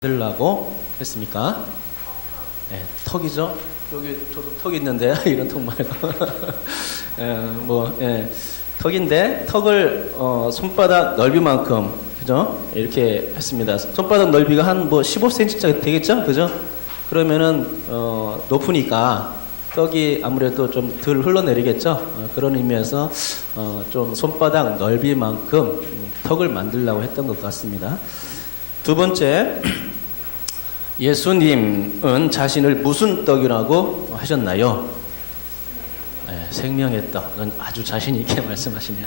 만들라고 했습니까? 네, 턱이죠. 여기 저도 턱 있는데 이런 턱 말고 턱인데 턱을 손바닥 넓이만큼 그죠? 이렇게 했습니다. 손바닥 넓이가 한 15cm 되겠죠, 그죠? 그러면은 높으니까 떡이 아무래도 좀 덜 흘러내리겠죠. 그런 의미에서 좀 손바닥 넓이만큼 턱을 만들려고 했던 것 같습니다. 두 번째, 예수님은 자신을 무슨 떡이라고 하셨나요? 네, 생명의 떡. 이건 아주 자신 있게 말씀하시네요.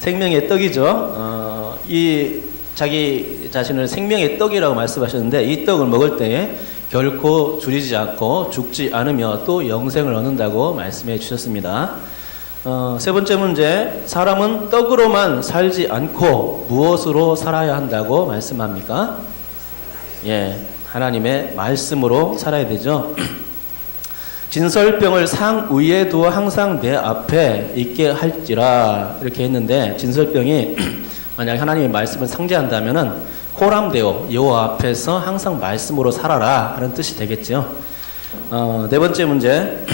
생명의 떡이죠. 이 자기 자신을 생명의 떡이라고 말씀하셨는데 이 떡을 먹을 때에 결코 줄이지 않고 죽지 않으며 또 영생을 얻는다고 말씀해 주셨습니다. 세 번째 문제, 사람은 떡으로만 살지 않고 무엇으로 살아야 한다고 말씀합니까? 예, 하나님의 말씀으로 살아야 되죠. 진설병을 상 위에 두어 항상 내 앞에 있게 할지라 이렇게 했는데 진설병이 만약 하나님의 말씀을 상징한다면은 코람데오 여호와 앞에서 항상 말씀으로 살아라 하는 뜻이 되겠죠. 네 번째 문제,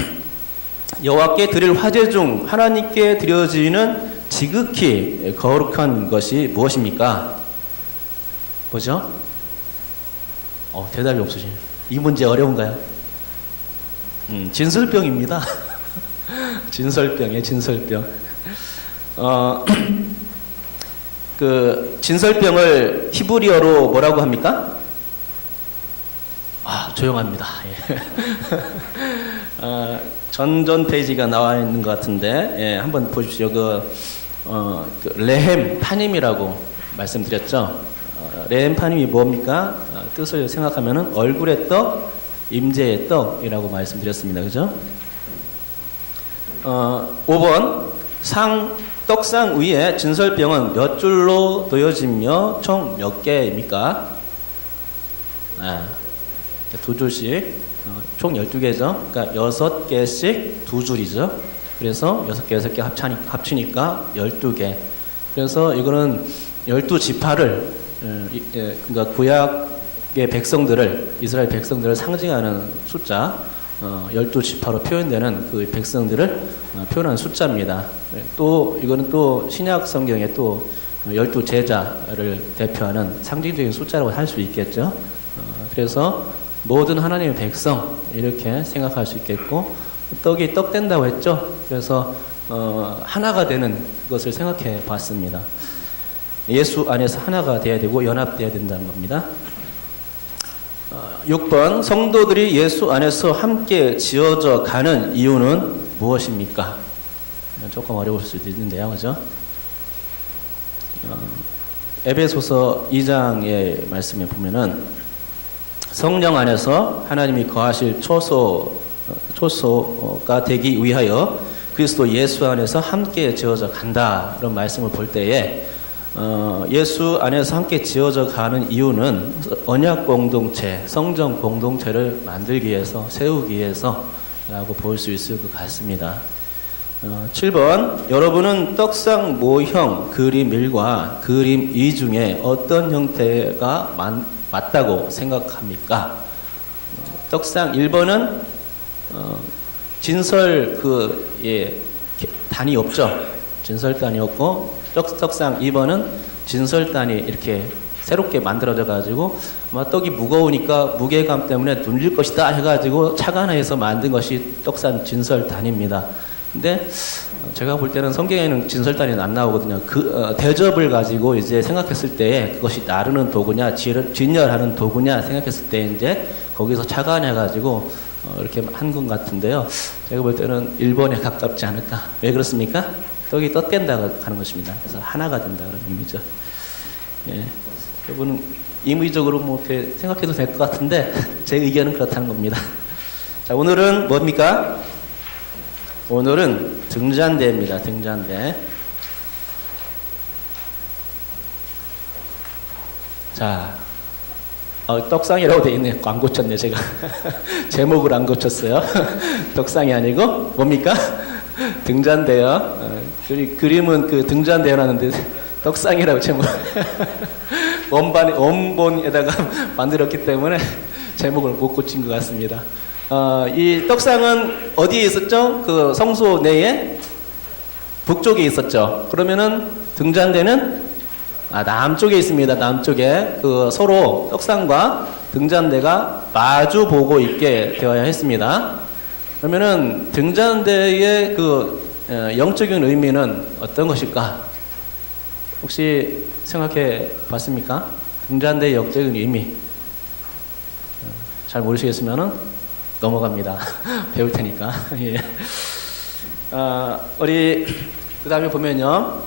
여호와께 드릴 화제 중 하나님께 드려지는 지극히 거룩한 것이 무엇입니까? 뭐죠? 대답이 없으시네요. 이 문제 어려운가요? 진설병입니다. 진설병이에요, 진설병. 그 진설병을 히브리어로 뭐라고 합니까? 조용합니다. 예. 전전 페이지가 나와 있는 것 같은데, 예, 한번 보십시오. 그 레헴 파님이라고 말씀드렸죠. 레헴 파님이 뭡니까? 뜻을 생각하면은 얼굴의 떡, 임재의 떡이라고 말씀드렸습니다. 그죠? 5번, 떡상 위에 진설병은 몇 줄로 놓여지며 총 몇 개입니까? 두 줄씩, 총 12개죠. 그러니까 6개씩 두 줄이죠. 그래서 6개, 6개 합치니까 12개. 그래서 이거는 12지파를, 그러니까 구약의 백성들을, 이스라엘 백성들을 상징하는 숫자, 12지파로 표현되는 그 백성들을 표현하는 숫자입니다. 또 이거는 또 신약 성경에 또 12제자를 대표하는 상징적인 숫자라고 할 수 있겠죠. 그래서 모든 하나님의 백성 이렇게 생각할 수 있겠고, 떡이 떡 된다고 했죠. 그래서 하나가 되는 것을 생각해 봤습니다. 예수 안에서 하나가 돼야 되고 연합돼야 된다는 겁니다. 6번, 성도들이 예수 안에서 함께 지어져 가는 이유는 무엇입니까? 조금 어려울 수도 있는데요, 그죠? 에베소서 2장의 말씀에 보면은 성령 안에서 하나님이 거하실 초소가 되기 위하여 그리스도 예수 안에서 함께 지어져 간다 이런 말씀을 볼 때에 예수 안에서 함께 지어져 가는 이유는 언약 공동체, 성전 공동체를 만들기 위해서, 세우기 위해서 라고 볼 수 있을 것 같습니다. 7번, 여러분은 떡상 모형 그림 1과 그림 2 중에 어떤 형태가 맞다고 생각합니까? 떡상 1번은 진설 단이 없죠. 진설단이 없고, 떡상 2번은 진설단이 이렇게 새롭게 만들어져 가지고 아마 떡이 무거우니까 무게감 때문에 눌릴 것이다 해가지고 착안해서 만든 것이 떡상 진설단입니다. 근데 제가 볼 때는 성경에는 진설단이 안 나오거든요. 대접을 가지고 이제 생각했을 때 그것이 나르는 도구냐, 진열하는 도구냐 생각했을 때 이제 거기서 착안해가지고 이렇게 한 것 같은데요. 제가 볼 때는 1번에 가깝지 않을까. 왜 그렇습니까? 떡이 떡된다고 하는 것입니다. 그래서 하나가 된다 그런 의미죠. 예. 여러분은 임의적으로 이렇게 생각해도 될 것 같은데 제 의견은 그렇다는 겁니다. 자, 오늘은 뭡니까? 오늘은 등잔대입니다. 등잔대. 자, 떡상이라고 돼 있네요. 안 고쳤네 제가. 제목을 안 고쳤어요. 떡상이 아니고 뭡니까? 등잔대요. 그림은 그 등잔대라는데 떡상이라고 제목. 원본에다가 만들었기 때문에 제목을 못 고친 것 같습니다. 이 떡상은 어디에 있었죠? 그 성소 내에 북쪽에 있었죠. 그러면은 등잔대는 남쪽에 있습니다. 남쪽에 그 서로 떡상과 등잔대가 마주 보고 있게 되어야 했습니다. 그러면은 등잔대의 그 영적인 의미는 어떤 것일까? 혹시 생각해 봤습니까? 등잔대의 영적인 의미. 잘 모르시겠으면은 넘어갑니다. 배울 테니까. 예. 우리 그 다음에 보면요.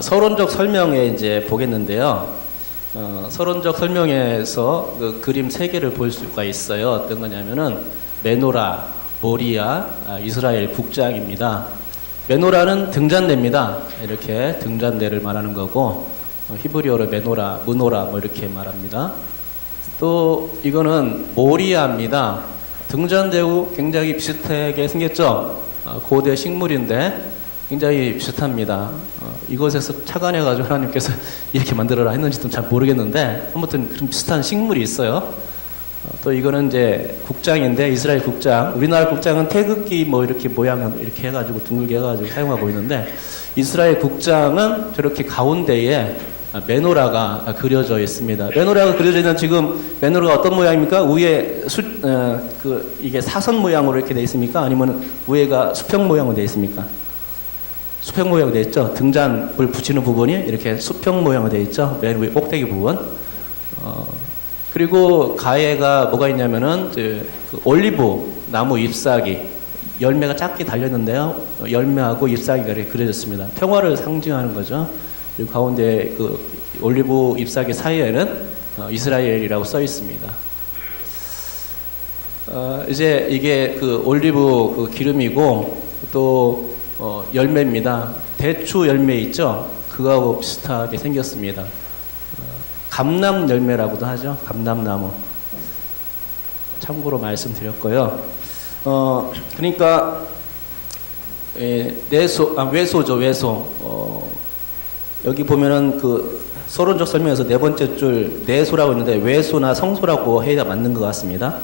서론적 설명에 이제 보겠는데요. 서론적 설명에서 그 그림 세 개를 볼 수가 있어요. 어떤 거냐면은 메노라, 모리아, 이스라엘 국장입니다. 메노라는 등잔대입니다. 이렇게 등잔대를 말하는 거고, 히브리어로 메노라, 무노라 뭐 이렇게 말합니다. 또 이거는 모리아입니다. 등잔대하고 굉장히 비슷하게 생겼죠. 고대 식물인데 굉장히 비슷합니다. 이것에서 착안해가지고 하나님께서 이렇게 만들어라 했는지도 잘 모르겠는데 아무튼 그런 비슷한 식물이 있어요. 또 이거는 이제 국장인데 이스라엘 국장. 우리나라 국장은 태극기 뭐 이렇게 모양 이렇게 해가지고 둥글게 해가지고 사용하고 있는데 이스라엘 국장은 저렇게 가운데에 메노라가 그려져 있습니다. 메노라가 그려져 있는 지금 메노라가 어떤 모양입니까? 위에 이게 사선 모양으로 이렇게 돼 있습니까? 아니면 위에가 수평 모양으로 돼 있습니까? 수평 모양으로 돼 있죠. 등잔을 붙이는 부분이 이렇게 수평 모양으로 돼 있죠. 맨 위에 꼭대기 부분. 그리고 가해가 뭐가 있냐면은 그 올리브 나무 잎사귀 열매가 작게 달렸는데요. 열매하고 잎사귀가 이렇게 그려졌습니다. 평화를 상징하는 거죠. 그리고 가운데 그 올리브 잎사귀 사이에는 이스라엘이라고 써 있습니다. 이제 이게 그 올리브 그 기름이고 또 열매입니다. 대추 열매 있죠? 그거하고 비슷하게 생겼습니다. 감람 열매라고도 하죠. 감람나무. 참고로 말씀드렸고요. 그러니까 외소죠. 외소. 여기 보면은 그 서론적 설명에서 네 번째 줄 내소라고 있는데 외소나 성소라고 해야 맞는 것 같습니다.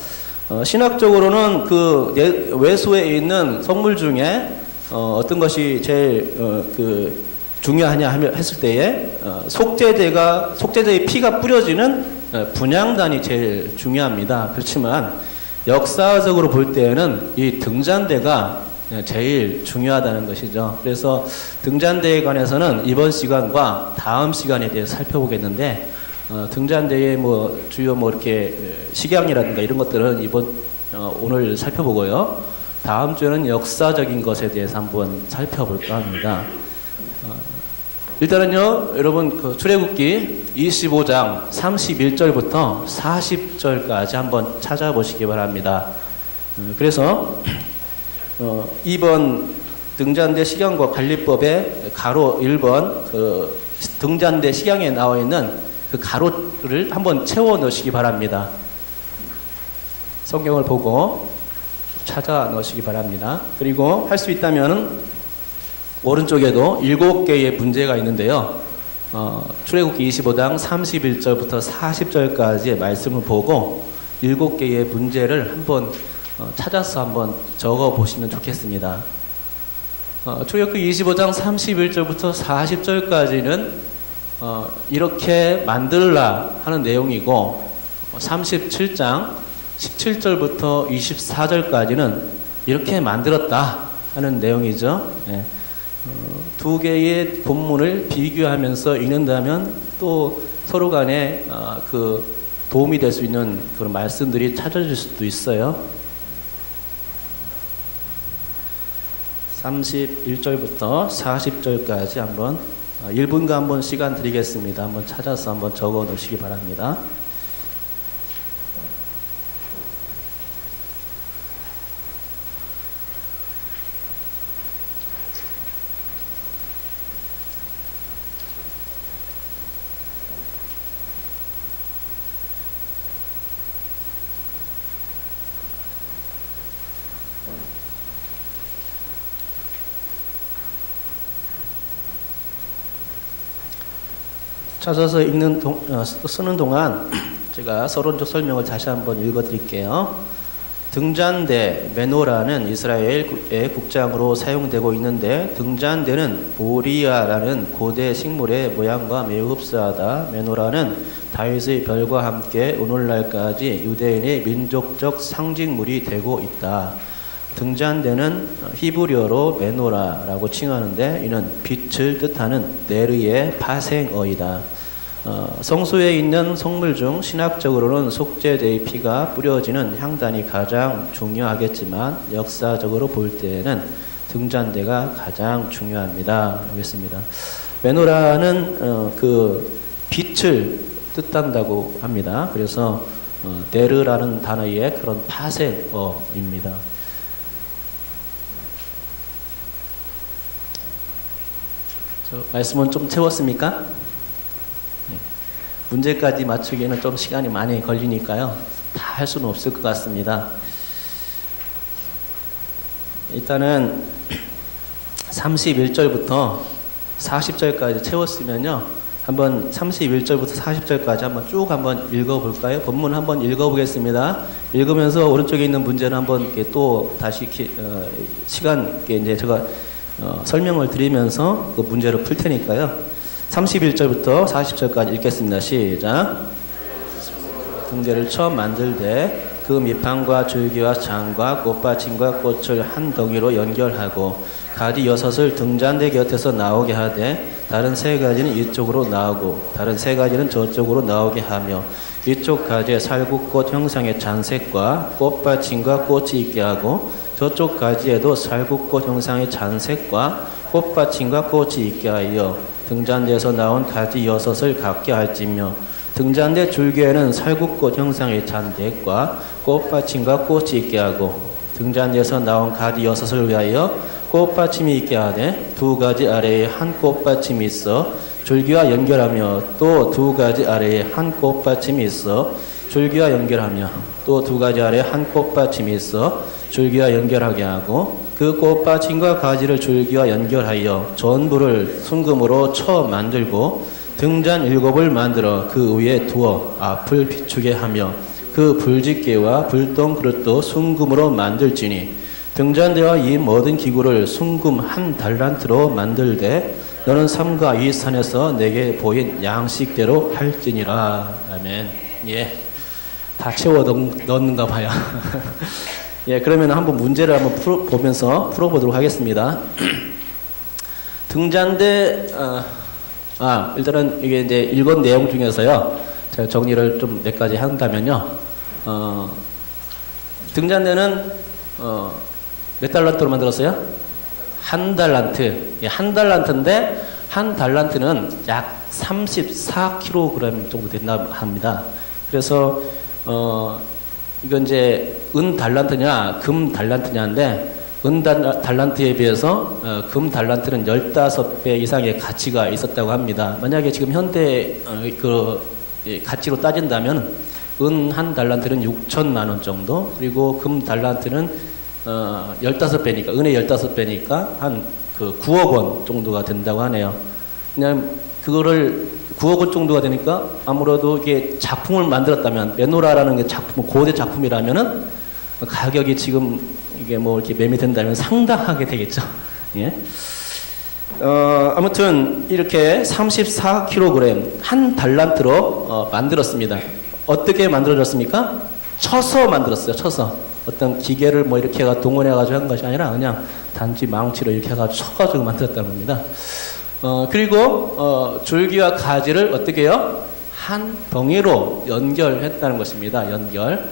신학적으로는 그 외소에 있는 성물 중에 어떤 것이 제일 중요하냐 했을 때에 속죄제의 피가 뿌려지는 분향단이 제일 중요합니다. 그렇지만 역사적으로 볼 때에는 이 등잔대가 제일 중요하다는 것이죠. 그래서 등잔대에 관해서는 이번 시간과 다음 시간에 대해서 살펴보겠는데 등잔대의 뭐 주요 뭐 이렇게 식양이라든가 이런 것들은 오늘 살펴보고요. 다음 주에는 역사적인 것에 대해서 한번 살펴볼까 합니다. 일단은요, 여러분 그 출애굽기 25장 31절부터 40절까지 한번 찾아보시기 바랍니다. 그래서 이번 등잔대 식양과 관리법의 가로 1번 그 등잔대 식양에 나와 있는 그 가로를 한번 채워 넣으시기 바랍니다. 성경을 보고 찾아 넣으시기 바랍니다. 그리고 할 수 있다면 오른쪽에도 7개의 문제가 있는데요. 출애굽기 25장 31절부터 40절까지의 말씀을 보고 7개의 문제를 한번 찾아서 한번 적어 보시면 좋겠습니다. 출애굽기 25장 31절부터 40절까지는 이렇게 만들라 하는 내용이고 37장 17절부터 24절까지는 이렇게 만들었다 하는 내용이죠. 네. 두 개의 본문을 비교하면서 읽는다면 또 서로 간에 그 도움이 될 수 있는 그런 말씀들이 찾아질 수도 있어요. 31절부터 40절까지 한번 1분간 한번 시간 드리겠습니다. 한번 찾아서 한번 적어 놓으시기 바랍니다. 찾아서 쓰는 동안 제가 서론적 설명을 다시 한번 읽어드릴게요. 등잔대, 메노라는 이스라엘의 국장으로 사용되고 있는데 등잔대는 보리아라는 고대 식물의 모양과 매우 흡사하다. 메노라는 다윗의 별과 함께 오늘날까지 유대인의 민족적 상징물이 되고 있다. 등잔대는 히브리어로 메노라라고 칭하는데 이는 빛을 뜻하는 네르의 파생어이다. 성소에 있는 성물 중 신학적으로는 속죄제의 피가 뿌려지는 향단이 가장 중요하겠지만 역사적으로 볼 때에는 등잔대가 가장 중요합니다. 알겠습니다. 메노라는 그 빛을 뜻한다고 합니다. 그래서 네르라는 단어의 그런 파생어입니다. 말씀은 좀 채웠습니까? 문제까지 맞추기에는 좀 시간이 많이 걸리니까요. 다 할 수는 없을 것 같습니다. 일단은 31절부터 40절까지 채웠으면요. 한번 31절부터 40절까지 한번 쭉 한번 읽어볼까요? 본문 한번 읽어보겠습니다. 읽으면서 오른쪽에 있는 문제는 한번 이렇게 또 다시 시간 있게 이제 제가 설명을 드리면서 그 문제를 풀 테니까요. 31절부터 40절까지 읽겠습니다. 시작. 등대를 처음 만들 때 그 밑판과 줄기와 장과 꽃받침과 꽃을 한 덩이로 연결하고 가지 6을 등잔대 곁에서 나오게 하되 다른 3가지는 이쪽으로 나오고 다른 3가지는 저쪽으로 나오게 하며 이쪽 가지에 살구꽃 형상의 잔색과 꽃받침과 꽃이 있게 하고 저쪽 가지에도 살구꽃 형상의 잔색과 꽃받침과 꽃이 있게 하여 등잔대에서 나온 가지 6을 갖게 할지며 등잔대 줄기에는 살구꽃 형상의 잔색과 꽃받침과 꽃이 있게 하고 등잔대에서 나온 가지 6을 위하여 꽃받침이 있게 하되 2가지 아래에 한 꽃받침이 있어 줄기와 연결하며 또 2가지 아래에 한 꽃받침이 있어 줄기와 연결하며 또 2가지 아래에 한 꽃받침이 있어 줄기와 연결하게 하고 그 꽃받침과 가지를 줄기와 연결하여 전부를 순금으로 쳐 만들고 등잔 7을 만들어 그 위에 두어 앞을 비추게 하며 그 불집게와 불똥 그릇도 순금으로 만들지니 등잔대와 이 모든 기구를 순금 한 달란트로 만들되 너는 삼가 이 산에서 내게 보인 양식대로 할지니라. 아멘. 예, 다 채워 넣는가 봐요. 예, 그러면 한번 문제를 한번 보면서 풀어보도록 하겠습니다. 등잔대, 일단은 이게 이제 읽은 내용 중에서요, 제가 정리를 좀 몇 가지 한다면요, 등잔대는, 몇 달란트로 만들었어요? 한 달란트. 예, 한 달란트인데, 한 달란트는 약 34kg 정도 된다 합니다. 그래서, 이건 이제 은 달란트냐 금 달란트냐인데 은 달란트에 비해서 금 달란트는 15배 이상의 가치가 있었다고 합니다. 만약에 지금 현대 가치로 따진다면 은 한 달란트는 6천만 원 정도, 그리고 금 달란트는 15배니까 은의 15배니까 한 9억 원 정도가 된다고 하네요. 그냥 그거를 9억 원 정도가 되니까 아무래도 이게 작품을 만들었다면 메노라라는 게 작품, 고대 작품이라면은 가격이 지금 이게 뭐 이렇게 매매 된다면 상당하게 되겠죠. 예. 아무튼 이렇게 34kg 한 달란트로 만들었습니다. 어떻게 만들어졌습니까? 쳐서 만들었어요. 쳐서. 어떤 기계를 뭐 이렇게 해가 동원해가지고 한 것이 아니라 그냥 단지 망치로 이렇게 해가지고 쳐가지고 만들었다는 겁니다. 그리고 줄기와 가지를 어떻게 해요? 한 덩이로 연결했다는 것입니다. 연결.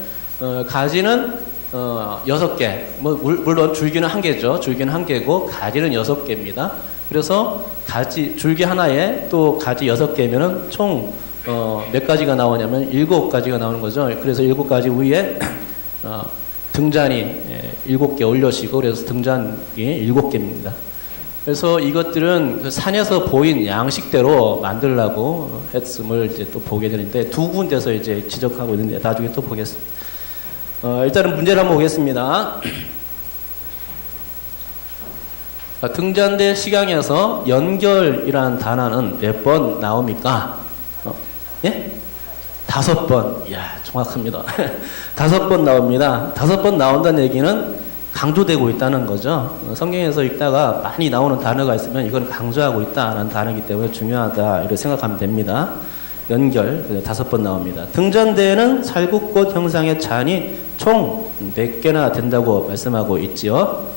가지는 6개. 물론 줄기는 1개죠. 줄기는 1개고 가지는 6개입니다. 그래서 줄기 하나에 또 가지 6개면은 총 몇 가지가 나오냐면 7가지가 나오는 거죠. 그래서 7가지 위에 등잔이 7개 올려시고 그래서 등잔이 7개입니다. 그래서 이것들은 그 산에서 보인 양식대로 만들라고 했음을 이제 또 보게 되는데 두 군데서 이제 지적하고 있는데 나중에 또 보겠습니다. 일단은 문제를 한번 보겠습니다. 등잔대 시강에서 연결이라는 단어는 몇 번 나옵니까? 예? 5번. 이야, 정확합니다. 5번 나옵니다. 5번 나온다는 얘기는 강조되고 있다는 거죠. 성경에서 읽다가 많이 나오는 단어가 있으면 이건 강조하고 있다라는 단어이기 때문에 중요하다 이렇게 생각하면 됩니다. 연결 5번 나옵니다. 등잔대에는 살구꽃 형상의 잔이 총 몇 개나 된다고 말씀하고 있지요.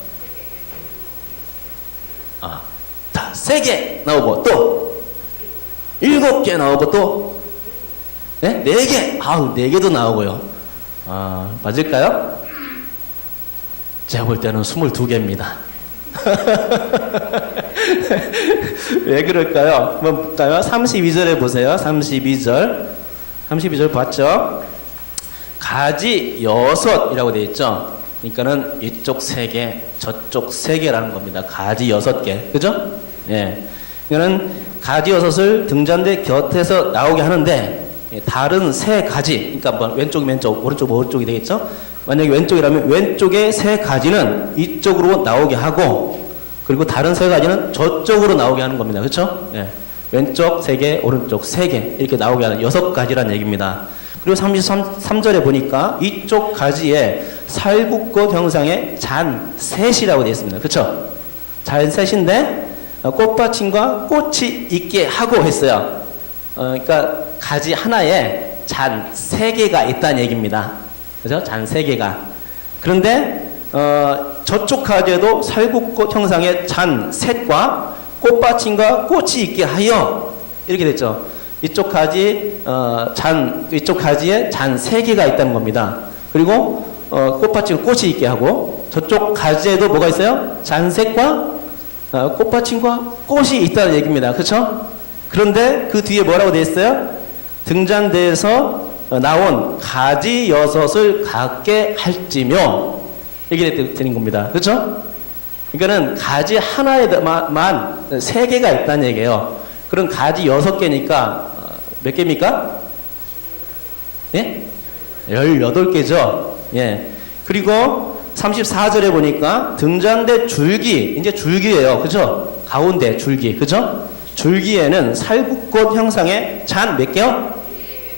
3개 나오고 또 7개 나오고 또 네? 4개. 4개도 나오고요. 맞을까요? 제가 볼 때는 22개입니다. 왜 그럴까요? 한번 볼까요? 32절에 보세요. 32절 봤죠? 가지 6이라고 되어 있죠? 그러니까는 이쪽 3개, 저쪽 3개라는 겁니다. 가지 6개. 그죠? 예. 그러니까는 가지 6을 등잔대 곁에서 나오게 하는데, 다른 3가지, 그러니까 뭐 왼쪽, 오른쪽이 되겠죠? 만약에 왼쪽이라면 왼쪽의 3가지는 이쪽으로 나오게 하고, 그리고 다른 3가지는 저쪽으로 나오게 하는 겁니다. 그렇죠? 예. 왼쪽 3개, 오른쪽 3개 이렇게 나오게 하는 6가지란 얘기입니다. 그리고 33절에 보니까 이쪽 가지에 살구꽃 형상의 잔셋이라고 되어 있습니다. 그렇죠? 잔셋인데 꽃받침과 꽃이 있게 하고 했어요. 그러니까 가지 하나에 잔 3개가 있다는 얘기입니다. 그죠? 잔 3개가. 그런데 저쪽 가지에도 살구꽃 형상의 잔 셋과 꽃받침과 꽃이 있게 하여 이렇게 됐죠. 이쪽 가지에 잔 3개가 있다는 겁니다. 그리고 꽃받침과 꽃이 있게 하고 저쪽 가지에도 뭐가 있어요? 잔 셋과 꽃받침과 꽃이 있다는 얘기입니다. 그렇죠? 그런데 그 뒤에 뭐라고 되어 있어요? 등잔대에서 나온 가지 6을 갖게 할지며 이렇게 되는 겁니다. 그렇죠? 그러니까는 가지 하나에만 3개가 있다는 얘기예요. 그럼 가지 6개니까 몇 개입니까? 예? 18개죠. 예. 그리고 34절에 보니까 등잔대 줄기, 이제 줄기예요. 그죠? 가운데 줄기. 그죠? 줄기에는 살구꽃 형상의 잔 몇 개요?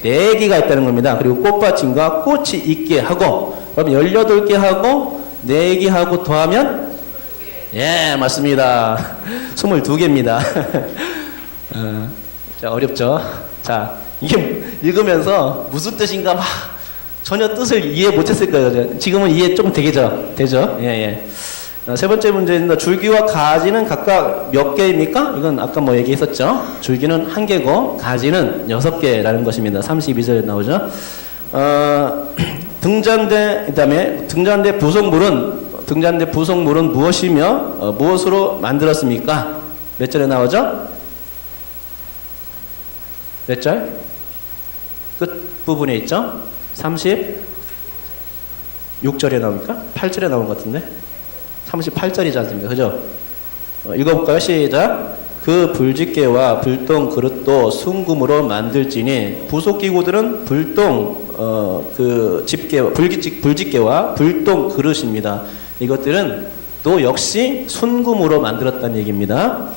4개가 있다는 겁니다. 그리고 꽃받침과 꽃이 있게 하고, 그럼 18개 하고 4개 하고 더하면 예, 맞습니다. 22개입니다. 자, 어렵죠? 자, 이게 읽으면서 무슨 뜻인가 막 전혀 뜻을 이해 못했을 거예요. 지금은 이해 좀 되죠? 예. 세 번째 문제입니다. 줄기와 가지는 각각 몇 개입니까? 이건 아까 뭐 얘기했었죠? 줄기는 1개고 가지는 6개라는 것입니다. 32절에 나오죠? 그다음에 등잔대 부속물은 무엇이며 무엇으로 만들었습니까? 몇 절에 나오죠? 몇 절? 끝 부분에 있죠? 36절에 나옵니까? 8절에 나온 것 같은데? 38절이지 않습니까? 그죠? 읽어볼까요? 시작. 그 불집게와 불똥 그릇도 순금으로 만들지니 부속기구들은 불집게와 불똥 그릇입니다. 이것들은 또 역시 순금으로 만들었다는 얘기입니다.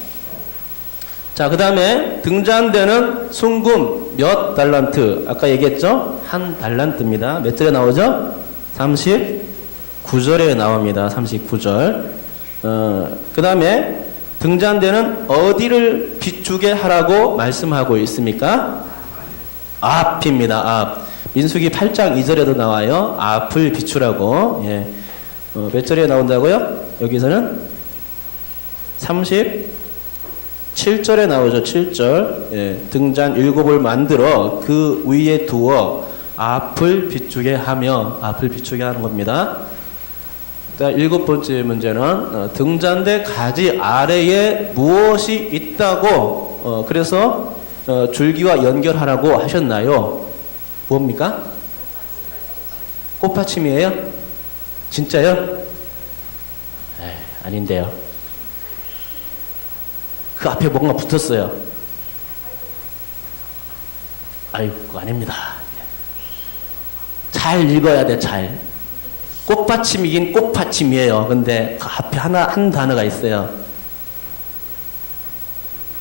자, 그 다음에 등잔대는 순금 몇 달란트? 아까 얘기했죠? 1달란트입니다. 몇 절에 나오죠? 39절에 나옵니다. 39절. 그 다음에 등잔대는 어디를 비추게 하라고 말씀하고 있습니까? 앞입니다. 앞. 민수기 8장 2절에도 나와요. 앞을 비추라고. 예. 몇 절에 나온다고요? 여기서는 37절에 나오죠. 7절. 예. 등잔 7을 만들어 그 위에 두어 앞을 비추게 하며, 앞을 비추게 하는 겁니다. 자, 7번째 문제는 등잔대 가지 아래에 무엇이 있다고 그래서 줄기와 연결하라고 하셨나요? 뭡니까? 꽃받침이에요? 진짜요? 에이, 아닌데요. 그 앞에 뭔가 붙었어요. 아이고, 아닙니다. 잘 읽어야 돼, 잘. 꽃받침이긴 꽃받침이에요. 근데 그 앞에 한 단어가 있어요.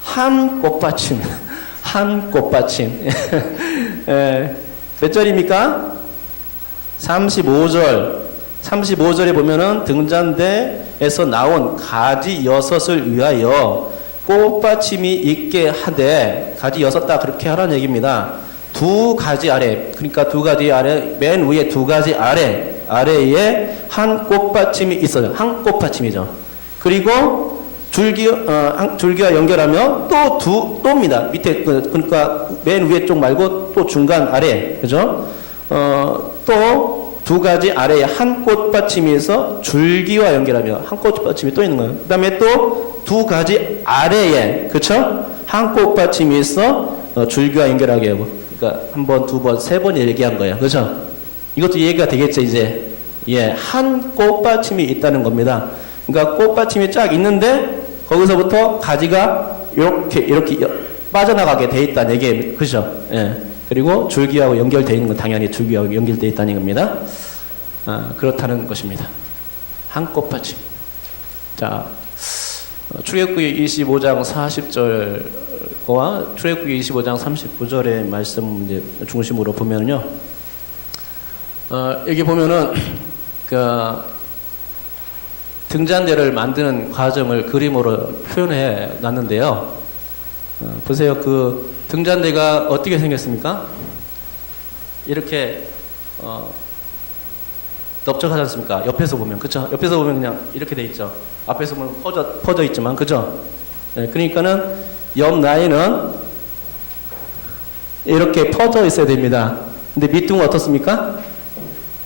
한 꽃받침. 한 꽃받침. 몇 절입니까? 35절. 35절에 보면은 등잔대에서 나온 가지 6을 위하여 꽃받침이 있게 하되, 가지 6다 그렇게 하라는 얘기입니다. 두 가지 아래, 그러니까 두 가지 아래, 맨 위에 두 가지 아래에 한 꽃받침이 있어요. 한 꽃받침이죠. 그리고 줄기와 연결하며 또입니다. 밑에, 그러니까 맨 위에 쪽 말고 또 중간 아래, 그죠? 또 두 가지 아래에 한 꽃받침이 있어 줄기와 연결하며 한 꽃받침이 또 있는 거예요. 그 다음에 또 두 가지 아래에, 그쵸? 한 꽃받침이 있어 줄기와 연결하게 하고. 그러니까 한 번, 두 번, 세 번 얘기한 거예요. 그죠? 이것도 이해가 되겠죠, 이제? 예, 한 꽃받침이 있다는 겁니다. 그러니까 꽃받침이 쫙 있는데 거기서부터 가지가 이렇게 빠져나가게 돼 있다는 얘기예요. 그죠? 예. 그리고 줄기하고 연결되어 있는 건 당연히 줄기하고 연결되어 있다는 겁니다. 그렇다는 것입니다. 한 꽃받침. 자, 출애굽기 25장 40절과 출애굽기 25장 39절의 말씀 이제 중심으로 보면요. 여기 보면은 그 등잔대를 만드는 과정을 그림으로 표현해 놨는데요. 보세요. 그 등잔대가 어떻게 생겼습니까? 이렇게 넓적하지 않습니까? 옆에서 보면, 그쵸? 옆에서 보면 그냥 이렇게 돼 있죠. 앞에서 보면 퍼져 있지만, 그죠? 네, 그러니까는 옆 라인은 이렇게 퍼져 있어야 됩니다. 근데 밑둥은 어떻습니까?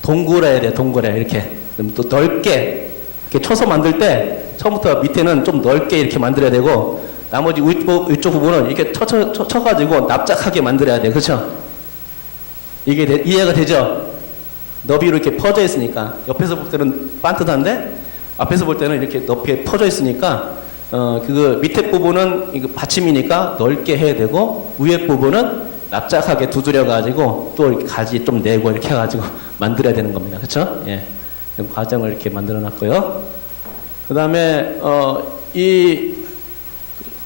동그래야 돼요. 동그래. 이렇게 또 넓게 이렇게 쳐서 만들 때 처음부터 밑에는 좀 넓게 이렇게 만들어야 되고, 나머지 위쪽 부분은 이렇게 쳐가지고 납작하게 만들어야 돼. 그렇죠? 이게 이해가 되죠? 너비로 이렇게 퍼져 있으니까. 옆에서 볼 때는 반듯한데 앞에서 볼 때는 이렇게 높게 퍼져 있으니까 그 밑에 부분은 이거 받침이니까 넓게 해야 되고, 위에 부분은 납작하게 두드려 가지고 또 이렇게 가지 좀 내고 이렇게 해가지고 만들어야 되는 겁니다. 그렇죠? 예. 과정을 이렇게 만들어 놨고요. 그 다음에 이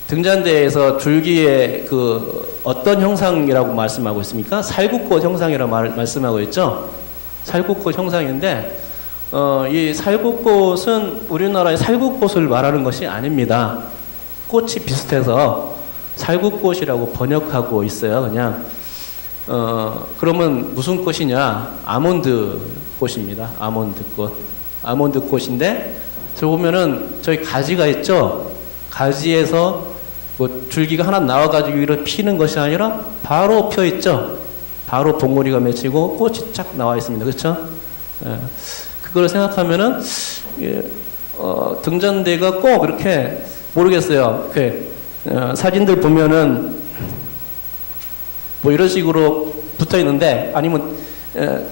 등잔대에서 줄기의 그 어떤 형상이라고 말씀하고 있습니까? 살구꽃 형상이라고 말씀하고 있죠. 살구꽃 형상인데 이 살구꽃은 우리나라의 살구꽃을 말하는 것이 아닙니다. 꽃이 비슷해서 살구꽃이라고 번역하고 있어요. 그냥 그러면 무슨 꽃이냐? 아몬드 꽃입니다. 아몬드 꽃. 아몬드 꽃인데 저 보면은 저희 가지가 있죠. 가지에서 뭐 줄기가 하나 나와가지고 이렇게 피는 것이 아니라 바로 펴 있죠. 바로 봉오리가 맺히고 꽃이 쫙 나와 있습니다. 그렇죠? 예. 그걸 생각하면은 등잔대가 꼭 이렇게 모르겠어요. 사진들 보면은 뭐 이런 식으로 붙어 있는데, 아니면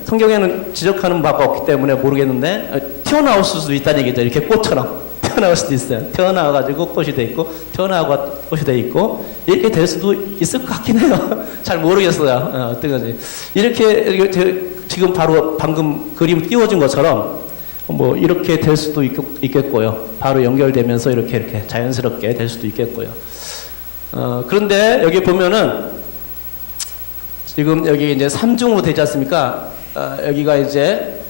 성경에는 지적하는 바가 없기 때문에 모르겠는데 튀어나올 수도 있다는 얘기죠. 이렇게 꽃처럼 튀어나올 수도 있어요. 튀어나와가지고 꽃이 돼 있고, 튀어나와가 꽃이 돼 있고, 이렇게 될 수도 있을 것 같긴 해요. 잘 모르겠어요. 어떤 거지. 이렇게 지금 바로 방금 그림 띄워진 것처럼 뭐 이렇게 될 수도 있겠고요. 바로 연결되면서 이렇게 자연스럽게 될 수도 있겠고요. 그런데 여기 보면은 지금 여기 이제 삼중으로 되지 않습니까? 여기가 이제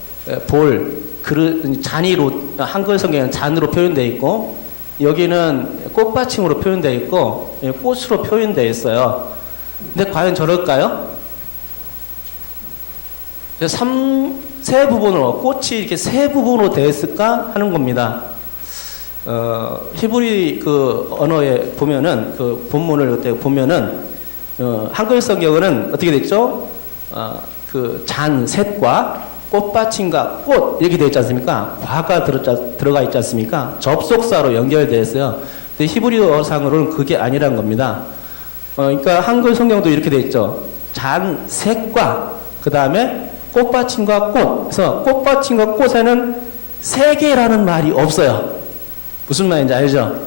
그릇, 잔이로, 한글 성경에는 잔으로 표현되어 있고, 여기는 꽃받침으로 표현되어 있고, 꽃으로 표현되어 있어요. 근데 과연 저럴까요? 세 부분으로, 꽃이 이렇게 세 부분으로 되어 있을까 하는 겁니다. 히브리 그 언어에 보면은, 그 본문을 그때 보면은, 한글 성경은 어떻게 됐죠? 그 잔 셋과 꽃받침과 꽃 이렇게 되어 있지 않습니까? 과가 들어가 있지 않습니까? 접속사로 연결되어 있어요. 근데 히브리어상으로는 그게 아니란 겁니다. 그러니까 한글 성경도 이렇게 되어 있죠. 잔 색과 그 다음에 꽃받침과 꽃. 그래서 꽃받침과 꽃에는 세 개라는 말이 없어요. 무슨 말인지 알죠?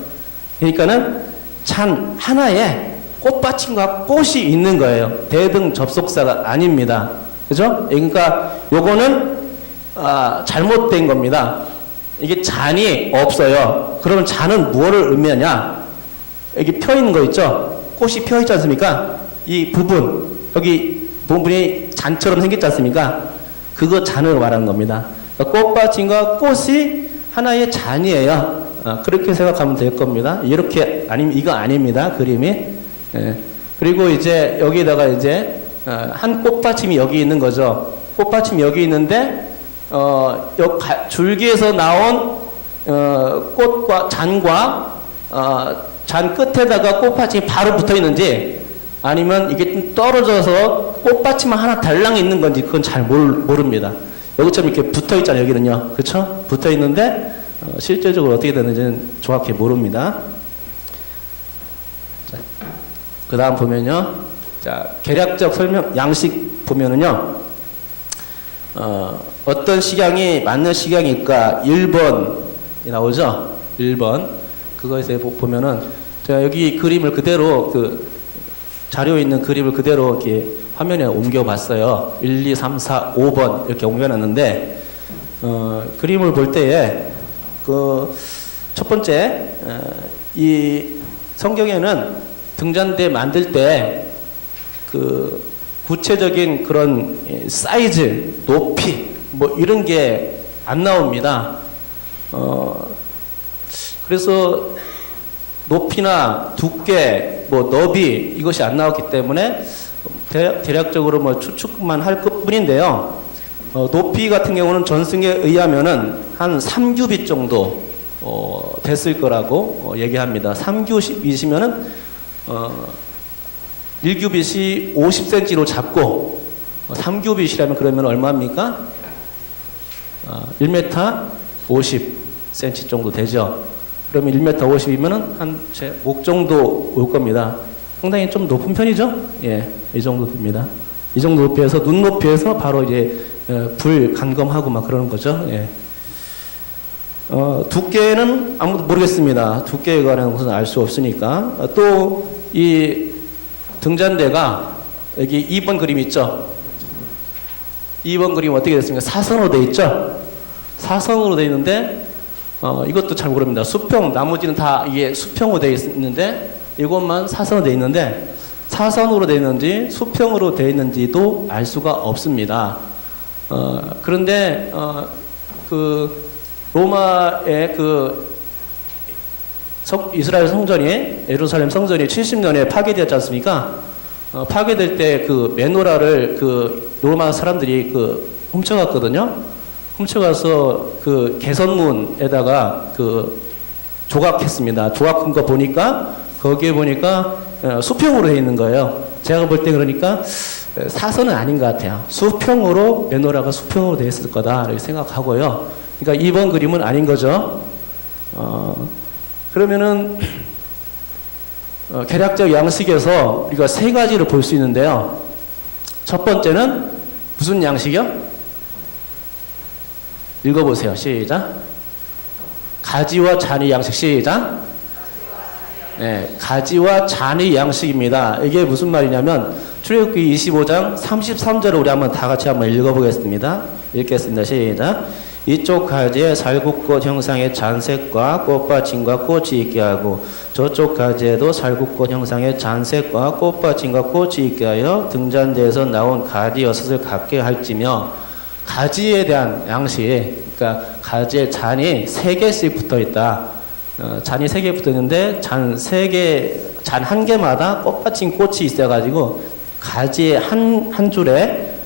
그러니까는 잔 하나에 꽃받침과 꽃이 있는 거예요. 대등 접속사가 아닙니다. 그죠? 그러니까 요거는 잘못된 겁니다. 이게 잔이 없어요. 그러면 잔은 무엇을 의미하냐? 여기 펴 있는 거 있죠? 꽃이 피어 있지 않습니까? 이 부분, 여기 부분이 잔처럼 생겼지 않습니까? 그거 잔을 말하는 겁니다. 그러니까 꽃받침과 꽃이 하나의 잔이에요. 그렇게 생각하면 될 겁니다. 이렇게 이거 아닙니다. 그림이. 예. 그리고 이제 여기다가 이제 한 꽃받침이 여기 있는 거죠. 꽃받침이 여기 있는데 줄기에서 나온 꽃과 잔과 잔 끝에다가 꽃받침이 바로 붙어 있는지 아니면 이게 좀 떨어져서 꽃받침만 하나 달랑 있는 건지 그건 잘 모릅니다. 여기처럼 이렇게 붙어 있잖아요. 여기는요. 그렇죠? 붙어 있는데 실제적으로 어떻게 되는지는 정확히 모릅니다. 그 다음 보면요. 자, 계략적 설명, 양식 보면은요. 어떤 식양이 맞는 식양일까? 1번이 나오죠? 1번. 그거에서 보면은, 제가 여기 그림을 그대로, 자료에 있는 그림을 그대로 이렇게 화면에 옮겨봤어요. 1, 2, 3, 4, 5번 이렇게 옮겨놨는데, 그림을 볼 때에, 첫 번째, 이 성경에는 등잔대 만들 때, 구체적인 그런 사이즈, 높이, 뭐 이런 게 안 나옵니다. 그래서 높이나 두께, 뭐 너비 이것이 안 나왔기 때문에 대략적으로 뭐 추측만 할 것뿐인데요. 높이 같은 경우는 전승에 의하면은 한 3규빗 정도 됐을 거라고 얘기합니다. 3규빗이면은 1규빗이 50cm로 잡고 3규빗이라면 그러면 얼마입니까? 1m 50cm 정도 되죠. 그러면 1m 50이면은 한 제 목 정도 올 겁니다. 상당히 좀 높은 편이죠? 예, 이 정도 됩니다. 이 정도 높이에서 눈 높이에서 바로 이제 불 감검하고 막 그러는 거죠. 예. 두께는 아무도 모르겠습니다. 두께에 관한 것은 알 수 없으니까. 또 이 등잔대가 여기 2번 그림 있죠? 2번 그림 어떻게 됐습니까? 사선으로 되어 있죠? 사선으로 되어 있는데 이것도 잘 모릅니다. 수평, 나머지는 다 이게 수평으로 되어 있는데 이것만 사선으로 되어 있는데 사선으로 되어 있는지 수평으로 되어 있는지도 알 수가 없습니다. 그런데 로마의 이스라엘 성전이 예루살렘 성전이 70년에 파괴되었지 않습니까? 파괴될 때 메노라를 로마 사람들이 훔쳐갔거든요. 훔쳐가서 개선문에다가 조각했습니다. 조각한 거 보니까 거기에 보니까 수평으로 되어 있는 거예요. 제가 볼 때 그러니까 사선은 아닌 것 같아요. 수평으로 메노라가 수평으로 되어 있을 거다 이렇게 생각하고요. 그러니까 2번 그림은 아닌 거죠. 그러면은 계략적 양식에서 우리가 세 가지를 볼 수 있는데요. 첫 번째는 무슨 양식이요? 읽어보세요. 시작. 가지와 잔의 양식. 시작. 네, 가지와 잔의 양식입니다. 이게 무슨 말이냐면 출애굽기 25장 33절을 우리 한번 다 같이 한번 읽어보겠습니다. 읽겠습니다. 시작. 이쪽 가지에 살구꽃 형상의 잔색과 꽃받침과 꽃이 있게 하고 저쪽 가지에도 살구꽃 형상의 잔색과 꽃받침과 꽃이 있게 하여 등잔대에서 나온 가지 6을 갖게 할지며 가지에 대한 양식, 그러니까 가지에 잔이 3개씩 붙어 있다. 잔이 3개 붙어 있는데 잔 1개마다 꽃받침 꽃이 있어가지고 가지에 한 줄에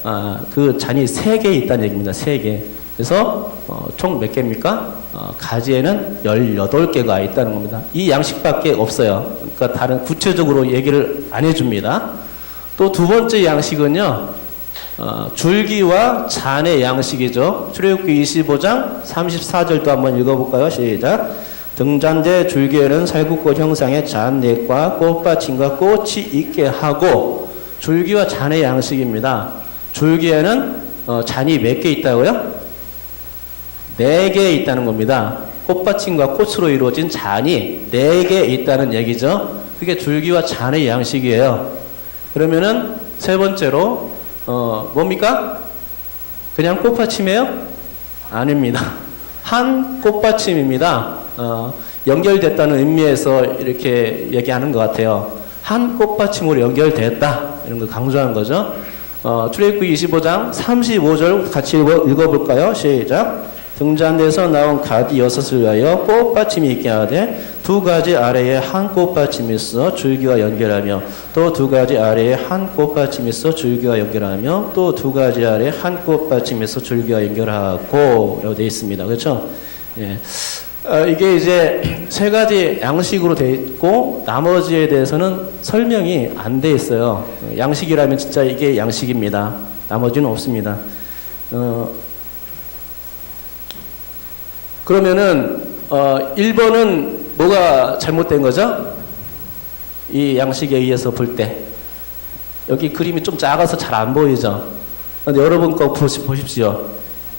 그 잔이 3개 있다는 얘기입니다. 3개. 그래서 총 몇 개입니까? 가지에는 18개가 있다는 겁니다. 이 양식밖에 없어요. 그러니까 다른 구체적으로 얘기를 안 해줍니다. 또 두 번째 양식은요. 줄기와 잔의 양식이죠. 출애굽기 25장 34절도 한번 읽어볼까요? 시작. 등잔대 줄기에는 살구꽃 형상의 잔넷과 꽃받침과 꽃이 있게 하고 줄기와 잔의 양식입니다. 줄기에는 잔이 몇 개 있다고요? 4개 있다는 겁니다. 꽃받침과 꽃으로 이루어진 잔이 4개 있다는 얘기죠. 그게 줄기와 잔의 양식이에요. 그러면은 세 번째로 뭡니까? 그냥 꽃받침이에요? 아닙니다. 한 꽃받침입니다. 연결됐다는 의미에서 이렇게 얘기하는 것 같아요. 한 꽃받침으로 연결됐다. 이런 거 강조한 거죠. 출애굽기 25장 35절 같이 읽어볼까요? 시작. 등잔대에서 나온 가디 6을 위하여 꽃받침이 있게 하되 2가지 아래에 한 꽃받침이 있어 줄기와 연결하며 또 2가지 아래에 한 꽃받침이 있어 줄기와 연결하며 또 2가지 아래에 한 꽃받침이 있어 줄기와 연결하고 라고 되어 있습니다. 그렇죠? 예. 이게 이제 3가지 양식으로 되어 있고 나머지에 대해서는 설명이 안 되어 있어요. 양식이라면 진짜 이게 양식입니다. 나머지는 없습니다. 그러면은 1번은 뭐가 잘못된 거죠? 이 양식에 의해서 볼 때 여기 그림이 좀 작아서 잘 안 보이죠? 근데 여러분 거 보십시오.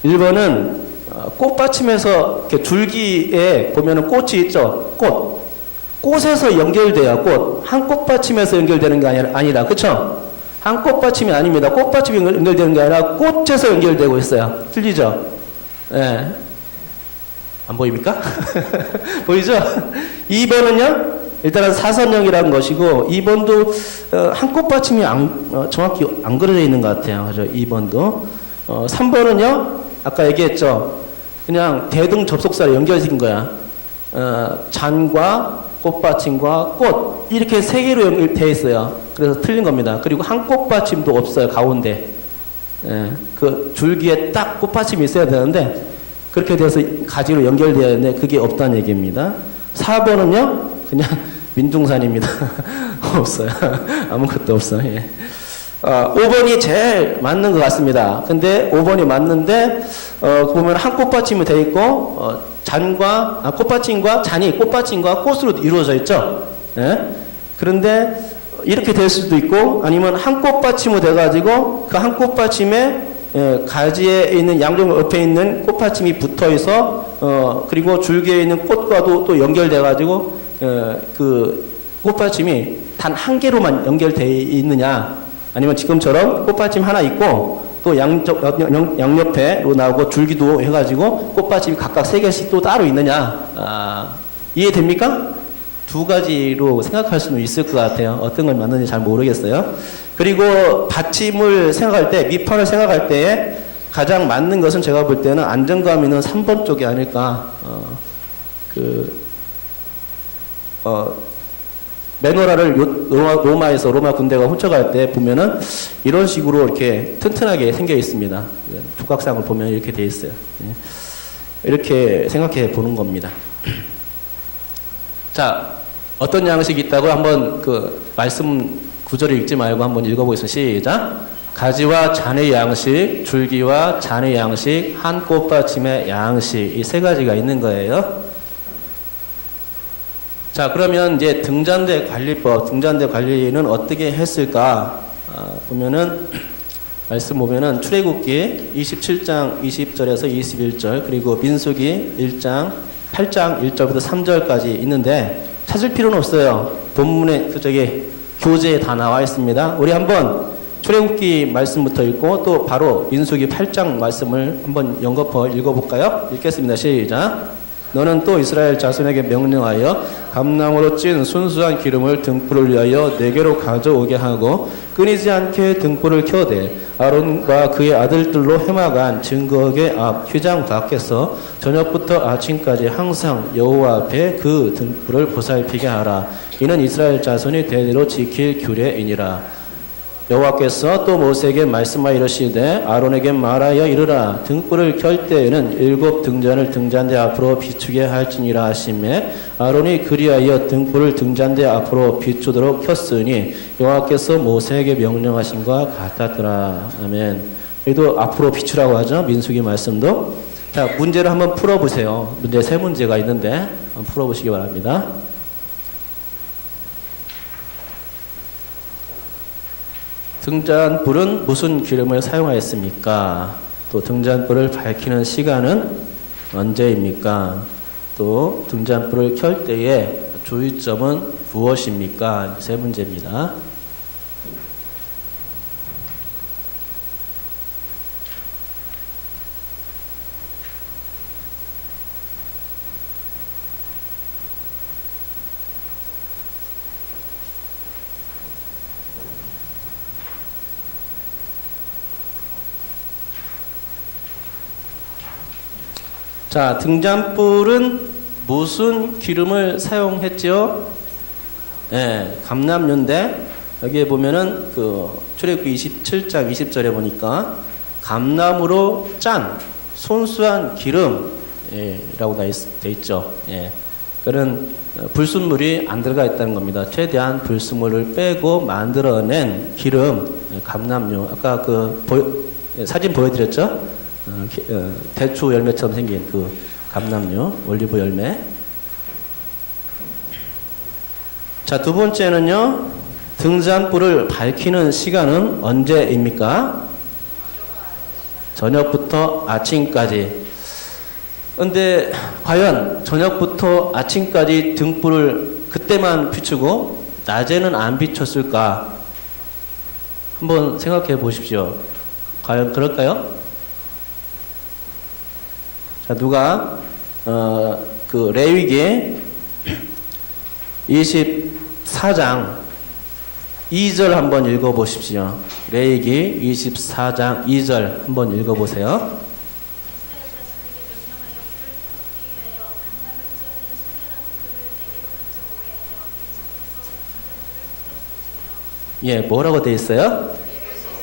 1번은 꽃받침에서 이렇게 줄기에 보면은 꽃이 있죠? 꽃에서 연결돼요. 한 꽃받침에서 연결되는 게 아니라 그쵸? 한 꽃받침이 아닙니다. 꽃받침이 연결되는 게 아니라 꽃에서 연결되고 있어요. 틀리죠? 예. 안 보입니까? 보이죠? 2번은요? 일단은 사선형이라는 것이고 2번도 한 꽃받침이 정확히 안 그려져 있는 것 같아요. 그죠? 2번도 3번은요? 아까 얘기했죠? 그냥 대등 접속사로 연결시킨 거야. 잔과 꽃받침과 꽃 이렇게 3개로 연결되어 있어요. 그래서 틀린 겁니다. 그리고 한 꽃받침도 없어요. 가운데 그 줄기에 딱 꽃받침이 있어야 되는데 그렇게 돼서 가지로 연결되어 있는데 그게 없다는 얘기입니다. 4번은요 그냥 민둥산입니다. 없어요. 아무것도 없어요. 예. 5번이 제일 맞는 것 같습니다. 근데 5번이 맞는데 보면 한 꽃받침이 되어 있고 잔과 꽃받침과 잔이 꽃받침과 꽃으로 이루어져 있죠. 예? 그런데 이렇게 될 수도 있고 아니면 한 꽃받침으로 돼가지고 그 한 꽃받침에 가지에 있는 양쪽 옆에 있는 꽃받침이 붙어 있어 그리고 줄기에 있는 꽃과도 또 연결돼 가지고 그 꽃받침이 단 한 개로만 연결돼 있느냐 아니면 지금처럼 꽃받침 하나 있고 또 양옆에로 나오고 줄기도 해가지고 꽃받침이 각각 3개씩 또 따로 있느냐 이해됩니까? 2가지로 생각할 수는 있을 것 같아요. 어떤 걸 맞는지 잘 모르겠어요. 그리고 받침을 생각할 때, 밑판을 생각할 때 가장 맞는 것은 제가 볼 때는 안정감 있는 3번 쪽이 아닐까. 메노라를 로마에서 로마 군대가 훔쳐갈 때 보면은 이런 식으로 이렇게 튼튼하게 생겨 있습니다. 조각상을 보면 이렇게 돼 있어요. 이렇게 생각해 보는 겁니다. 자, 어떤 양식이 있다고 한번 그 말씀 구절을 읽지 말고 한번 읽어보겠습니다. 시작. 가지와 잔의 양식, 줄기와 잔의 양식, 한 꽃받침의 양식 이 3가지가 있는 거예요. 자, 그러면 이제 등잔대 관리법, 등잔대 관리는 어떻게 했을까? 보면은 말씀 보면은 출애굽기 27장 20절에서 21절 그리고 민수기 1장 8장 1절부터 3절까지 있는데 찾을 필요는 없어요. 본문에 교재에 다 나와 있습니다. 우리 한번 출애굽기 말씀부터 읽고 또 바로 민수기 8장 말씀을 한번 연거푸어 읽어볼까요? 읽겠습니다. 시작. 너는 또 이스라엘 자손에게 명령하여 감나무로 찐 순수한 기름을 등불을 위하여 내게로 가져오게 하고 끊이지 않게 등불을 켜되 아론과 그의 아들들로 해막한 증거계 앞 휘장 밖에서 저녁부터 아침까지 항상 여호와 앞에 그 등불을 보살피게 하라. 이는 이스라엘 자손이 대대로 지킬 규례이니라. 여호와께서 또 모세에게 말씀하여 이르시되 아론에게 말하여 이르라. 등불을 켤 때에는 7 등잔을 등잔대 앞으로 비추게 할지니라 하시매 아론이 그리하여 등불을 등잔대 앞으로 비추도록 켰으니 여호와께서 모세에게 명령하신 것 같았더라. 아멘. 여기도 앞으로 비추라고 하죠. 민수기 말씀도. 자, 문제를 한번 풀어보세요. 문제 3문제가 있는데 한번 풀어보시기 바랍니다. 등잔불은 무슨 기름을 사용하였습니까? 또 등잔불을 밝히는 시간은 언제입니까? 또 등잔불을 켤 때의 주의점은 무엇입니까? 3문제입니다. 자, 등잔불은 무슨 기름을 사용했죠? 예, 감람유인데 여기에 보면은 그 출애굽기 27장 20절에 보니까 감람으로 짠 손수한 기름이라고 돼 있죠. 예, 그런 불순물이 안 들어가 있다는 겁니다. 최대한 불순물을 빼고 만들어낸 기름, 감람유. 아까 사진 보여드렸죠? 대추 열매처럼 생긴 그 감람유, 올리브 열매. 자, 두 번째는요, 등잔불을 밝히는 시간은 언제입니까? 저녁부터 아침까지. 근데 과연 저녁부터 아침까지 등불을 그때만 비추고 낮에는 안 비췄을까? 한번 생각해 보십시오. 과연 그럴까요? 자, 누가 그 레위기 24장 2절 한번 읽어 보십시오. 레위기 24장 2절 한번 읽어 보세요. 예, 뭐라고 돼 있어요?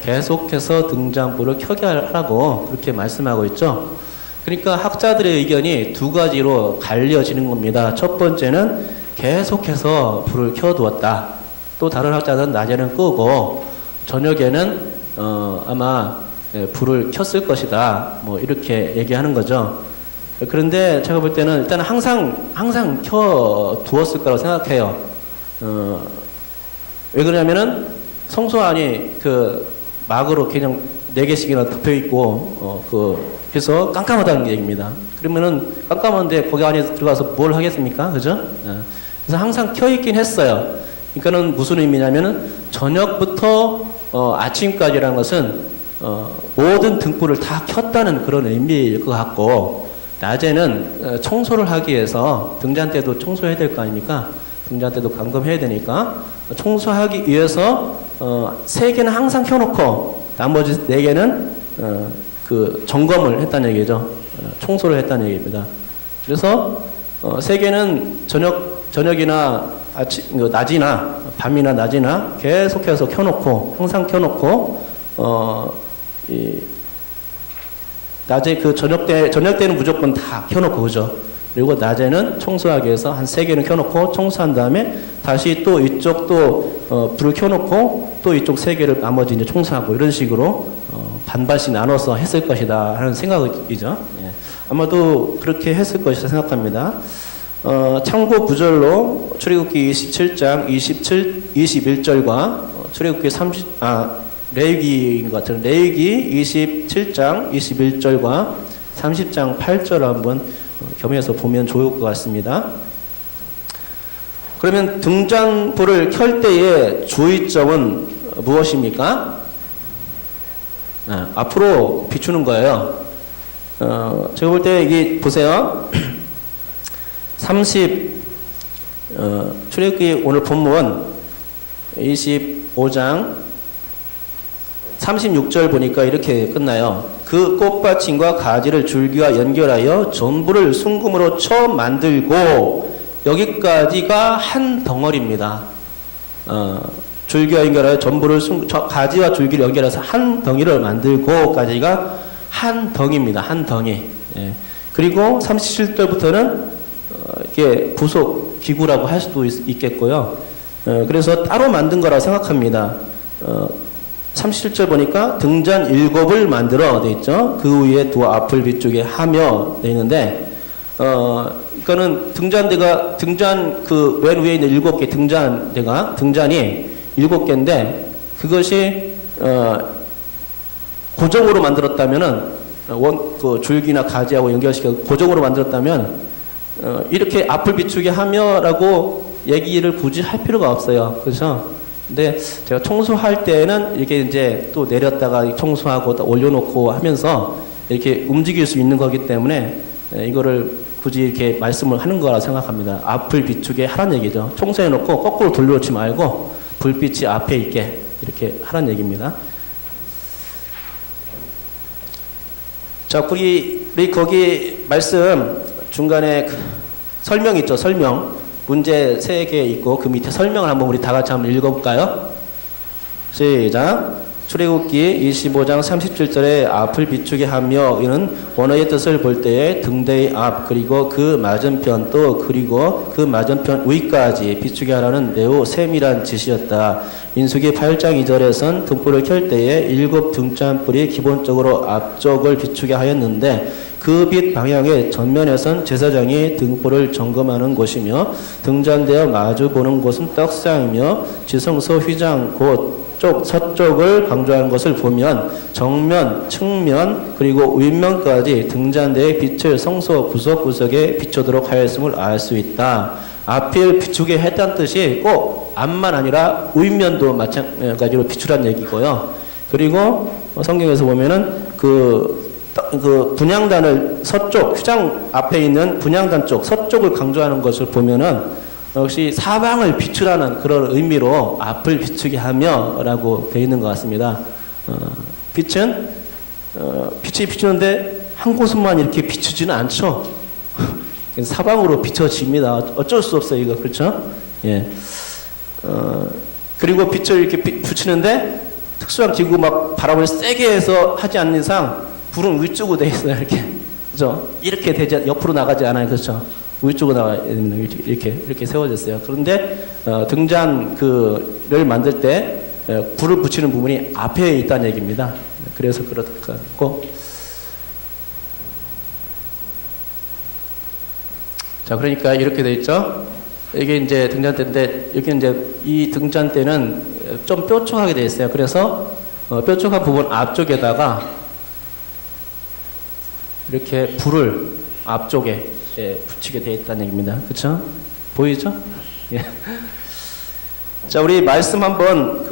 계속해서 등잔불을 켜게 하라고 그렇게 말씀하고 있죠. 그러니까 학자들의 의견이 두 가지로 갈려지는 겁니다. 첫 번째는 계속해서 불을 켜두었다. 또 다른 학자는 낮에는 끄고 저녁에는 아마 불을 켰을 것이다. 뭐 이렇게 얘기하는 거죠. 그런데 제가 볼 때는 일단 항상 켜두었을 거라고 생각해요. 왜 그러냐면은 성소안이 그 막으로 그냥 4개씩이나 덮여 있고 그래서 깜깜하다는 얘기입니다. 그러면은 깜깜한데 거기 안에 들어가서 뭘 하겠습니까? 그죠? 그래서 항상 켜 있긴 했어요. 그러니까는 무슨 의미냐면은 저녁부터 아침까지라는 것은 모든 등불을 다 켰다는 그런 의미일 것 같고, 낮에는 청소를 하기 위해서 등잔 때도 청소해야 될 거 아닙니까? 등잔 때도 감금해야 되니까 청소하기 위해서 3개는 항상 켜놓고 나머지 4개는 그 점검을 했다는 얘기죠. 청소를 했다는 얘기입니다. 그래서 3개는 저녁이나 낮이나 밤이나 낮이나 계속해서 켜놓고 항상 켜놓고 낮에 그 저녁 때는 무조건 다 켜놓고 그죠. 그리고 낮에는 청소하기 위해서 한 3개는 켜놓고 청소한 다음에 다시 또 이쪽 또 불을 켜놓고 또 이쪽 3개를 나머지 이제 청소하고 이런 식으로 반반씩 나눠서 했을 것이다 하는 생각이죠. 예. 아마도 그렇게 했을 것이라 생각합니다. 참고 구절로 출애굽기 27장 21절과 출애굽기 레위기인 것 같은 레위기 27장 21절과 30장 8절을 한번 겸해서 보면 좋을 것 같습니다. 그러면 등잔불을 켤 때의 주의점은 무엇입니까? 앞으로 비추는 거예요. 제가 볼 때 이게 보세요. 출애굽기 오늘 본문 25장 36절 보니까 이렇게 끝나요. 그 꽃받침과 가지를 줄기와 연결하여 전부를 순금으로 쳐 만들고, 여기까지가 한 덩어리입니다. 줄기와 연결하여 전부를 가지와 줄기를 연결해서 한 덩이를 만들고까지가 한 덩입니다. 한 덩이. 예. 그리고 37절부터는 이게 부속 기구라고 할 수도 있겠고요. 그래서 따로 만든 거라고 생각합니다. 37절 보니까 등잔 7을 만들어 돼 있죠. 그 위에 두 앞을 비추게 하며 돼 있는데, 이거는 등잔 그 맨 위에 있는 7개 등잔이 7개인데, 그것이 고정으로 만들었다면은 그 줄기나 가지하고 연결시켜 고정으로 만들었다면 이렇게 앞을 비추게 하며라고 얘기를 굳이 할 필요가 없어요. 그렇죠? 근데 제가 청소할 때는 이렇게 이제 또 내렸다가 청소하고 또 올려놓고 하면서 이렇게 움직일 수 있는 거기 때문에 이거를 굳이 이렇게 말씀을 하는 거라 생각합니다. 앞을 비추게 하라는 얘기죠. 청소해놓고 거꾸로 돌려놓지 말고 불빛이 앞에 있게 이렇게 하라는 얘기입니다. 자, 우리 거기 말씀 중간에 설명 있죠, 설명. 문제 3개 있고 그 밑에 설명을 한번 우리 다 같이 한번 읽어볼까요? 시작. 출애굽기 25장 37절에 앞을 비추게 하며 이는 원어의 뜻을 볼 때에 등대의 앞 그리고 그 맞은편 또 그리고 그 맞은편 위까지 비추게 하라는 매우 세밀한 지시였다. 민수기 8장 2절에선 등불을 켤 때에 7 등잔불이 기본적으로 앞쪽을 비추게 하였는데 그 빛 방향의 전면에선 제사장이 등불을 점검하는 곳이며 등잔대와 마주 보는 곳은 떡상이며 지성소 휘장 곧 서쪽을 강조하는 것을 보면 정면, 측면 그리고 윗면까지 등잔대의 빛을 성소 구석구석에 비추도록 하였음을 알 수 있다. 앞을 비추게 했다는 뜻이 꼭 앞만 아니라 윗면도 마찬가지로 비추란 얘기고요. 그리고 성경에서 보면은 그 분향단을 서쪽 휘장 앞에 있는 분향단 쪽 서쪽을 강조하는 것을 보면은 역시 사방을 비추라는 그런 의미로 앞을 비추게 하며 라고 되어 있는 것 같습니다. 빛은 빛이 비추는데 한 곳만 이렇게 비추지는 않죠. 사방으로 비춰집니다. 어쩔 수 없어요, 이거. 그렇죠? 예. 그리고 빛을 이렇게 비추는데 특수한 기구 막 바람을 세게 해서 하지 않는 이상 불은 위쪽으로 되어 있어요, 이렇게. 그죠? 이렇게 되지, 옆으로 나가지 않아요. 그렇죠? 위쪽으로 나가야 됩니다. 이렇게 세워졌어요. 그런데 등잔 를 만들 때 불을 붙이는 부분이 앞에 있다는 얘기입니다. 그래서 그렇고 자, 그러니까 이렇게 돼 있죠. 이게 이제 등잔대인데 여기 이제 이 등잔대는 좀 뾰족하게 돼 있어요. 그래서 뾰족한 부분 앞쪽에다가 이렇게 불을 앞쪽에 붙이게 되어 있다는 얘기입니다. 그렇죠? 보이죠? 예. 자, 우리 말씀 한번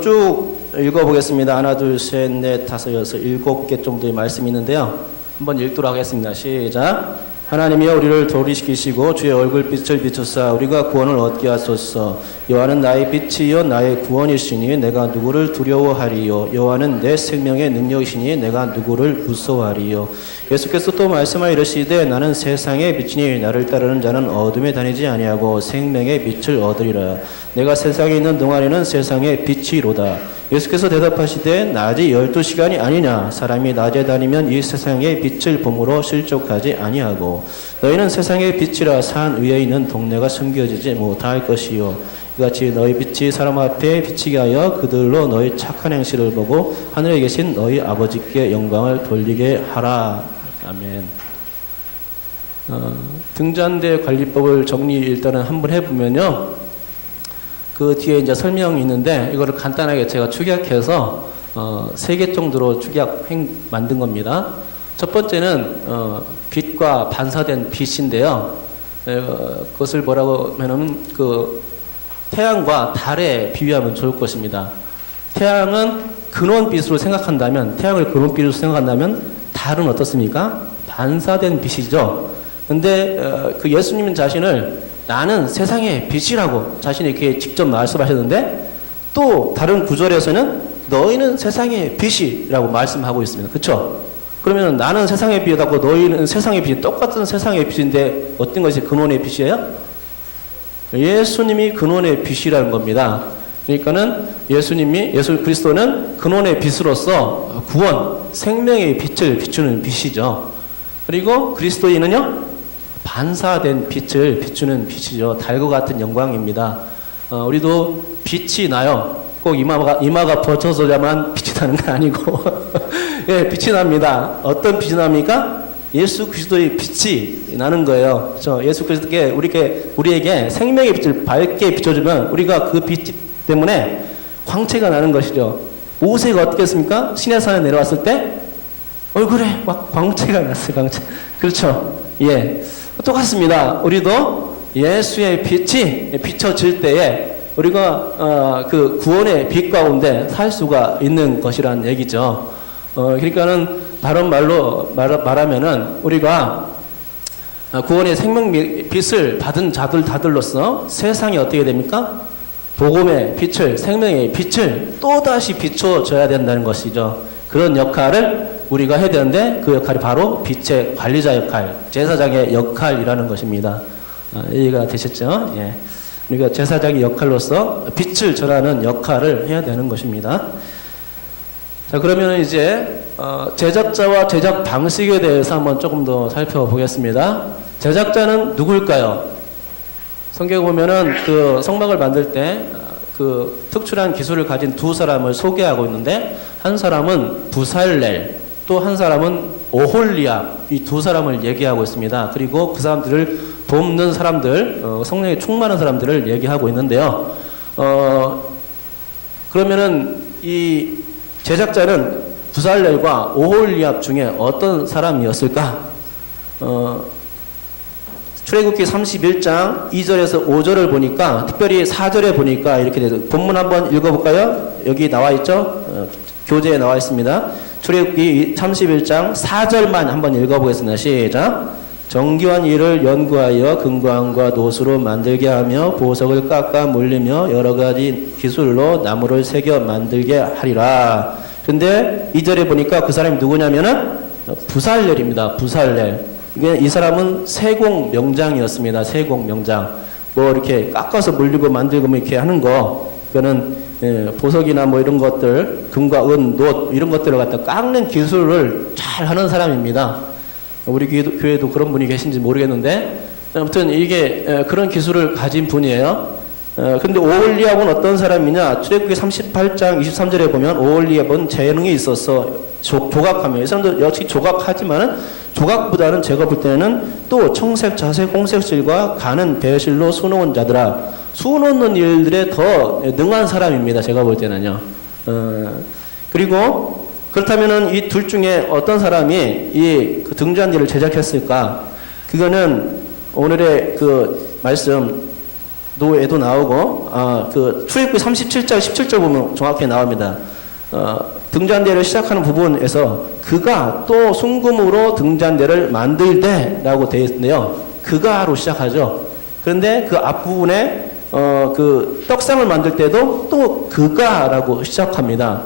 쭉 읽어보겠습니다. 하나, 둘, 셋, 넷, 다섯, 여섯, 7개 정도의 말씀이 있는데요. 한번 읽도록 하겠습니다. 시작. 하나님이여 우리를 도리시키시고 주의 얼굴빛을 비추사 우리가 구원을 얻게 하소서. 여호와는 나의 빛이요 나의 구원이시니 내가 누구를 두려워하리요. 여호와는 내 생명의 능력이시니 내가 누구를 무서워하리요. 예수께서 또 말씀하여 이르시되 나는 세상의 빛이니 나를 따르는 자는 어둠에 다니지 아니하고 생명의 빛을 얻으리라. 내가 세상에 있는 동안에는 세상의 빛이로다. 예수께서 대답하시되 낮이 12시간이 아니냐. 사람이 낮에 다니면 이 세상의 빛을 봄으로 실족하지 아니하고 너희는 세상의 빛이라 산 위에 있는 동네가 숨겨지지 못할 것이요. 이같이 너희 빛이 사람 앞에 비치게 하여 그들로 너희 착한 행실을 보고 하늘에 계신 너희 아버지께 영광을 돌리게 하라. 아멘. 등잔대 관리법을 정리 일단은 한번 해보면요. 그 뒤에 이제 설명이 있는데 이거를 간단하게 제가 축약해서 3개 정도로 만든 겁니다. 첫 번째는 빛과 반사된 빛인데요. 그것을 뭐라고 하면은 그 태양과 달에 비유하면 좋을 것입니다. 태양을 근원빛으로 생각한다면 달은 어떻습니까? 반사된 빛이죠. 근데 그 예수님 자신을 나는 세상의 빛이라고 자신이 이렇게 직접 말씀하셨는데 또 다른 구절에서는 너희는 세상의 빛이라고 말씀하고 있습니다. 그렇죠? 그러면 나는 세상의 빛이라고 너희는 세상의 빛이 똑같은 세상의 빛인데 어떤 것이 근원의 빛이에요? 예수님이 근원의 빛이라는 겁니다. 그러니까는 예수 그리스도는 근원의 빛으로서 구원, 생명의 빛을 비추는 빛이죠. 그리고 그리스도인은요? 반사된 빛을 비추는 빛이죠. 달과 같은 영광입니다. 우리도 빛이 나요. 꼭 이마가 벗어져야만 빛이 나는 건 아니고 예, 빛이 납니다. 어떤 빛이 납니까? 예수 그리스도의 빛이 나는 거예요. 그렇죠? 예수 그리스도께 우리에게 생명의 빛을 밝게 비춰주면 우리가 그 빛 때문에 광채가 나는 것이죠. 모세가 어떻겠습니까? 시내산에 내려왔을 때 얼굴에 막 광채가 났어요. 광채. 그렇죠? 예. 똑같습니다. 우리도 예수의 빛이 비춰질 때에 우리가 그 구원의 빛 가운데 살 수가 있는 것이란 얘기죠. 그러니까는 다른 말로 말하면은 우리가 구원의 생명 빛을 받은 자들로서 세상이 어떻게 됩니까? 복음의 빛을, 생명의 빛을 또다시 비춰줘야 된다는 것이죠. 그런 역할을 우리가 해야 되는데 그 역할이 바로 빛의 관리자 역할, 제사장의 역할이라는 것입니다. 이해가 되셨죠? 예. 우리가 제사장의 역할로서 빛을 전하는 역할을 해야 되는 것입니다. 자, 그러면 이제 제작자와 제작 방식에 대해서 한번 조금 더 살펴보겠습니다. 제작자는 누구일까요? 성경에 보면은 그 성막을 만들 때 그 특출한 기술을 가진 두 사람을 소개하고 있는데, 한 사람은 부살렐, 또 한 사람은 오홀리압, 이 두 사람을 얘기하고 있습니다. 그리고 그 사람들을 돕는 사람들, 성령에 충만한 사람들을 얘기하고 있는데요. 그러면은 이 제작자는 부살렐과 오홀리압 중에 어떤 사람이었을까? 출애굽기 31장 2절에서 5절을 보니까, 특별히 4절에 보니까 이렇게 돼서, 본문 한번 읽어볼까요? 여기 나와 있죠? 교재에 나와 있습니다. 출애굽기 31장 4절만 한번 읽어보겠습니다. 시작. 정교한 일을 연구하여 금광과 노수로 만들게 하며 보석을 깎아 물리며 여러 가지 기술로 나무를 새겨 만들게 하리라. 근데 2절에 보니까 그 사람이 누구냐면은 부살렐입니다. 부살렐. 이 사람은 세공 명장이었습니다. 세공 명장. 뭐 이렇게 깎아서 물리고 만들고 뭐 이렇게 하는 거, 그거는 보석이나 뭐 이런 것들, 금과 은, 놋 이런 것들을 갖다 깎는 기술을 잘 하는 사람입니다. 우리 교회도 그런 분이 계신지 모르겠는데, 아무튼 이게 그런 기술을 가진 분이에요. 근데 오홀리압은 어떤 사람이냐? 출애굽기 38장 23절에 보면 오홀리압은 재능이 있어서 조각하며, 이 사람도 역시 조각하지만은 조각보다는 제가 볼 때는 또 청색, 자색, 홍색실과 가는 배실로 수놓은 자들아, 수놓는 일들에 더 능한 사람입니다. 제가 볼 때는요. 그리고 그렇다면은 이 둘 중에 어떤 사람이 이 등잔디를 제작했을까? 그거는 오늘의 그 말씀 노에도 나오고, 그 출애굽기 37장 17절 보면 정확히 나옵니다. 등잔대를 시작하는 부분에서 그가 또 순금으로 등잔대를 만들되라고 되어 있는데요. 그가로 시작하죠. 그런데 그 앞부분에 그 떡상을 만들 때도 또 그가라고 시작합니다.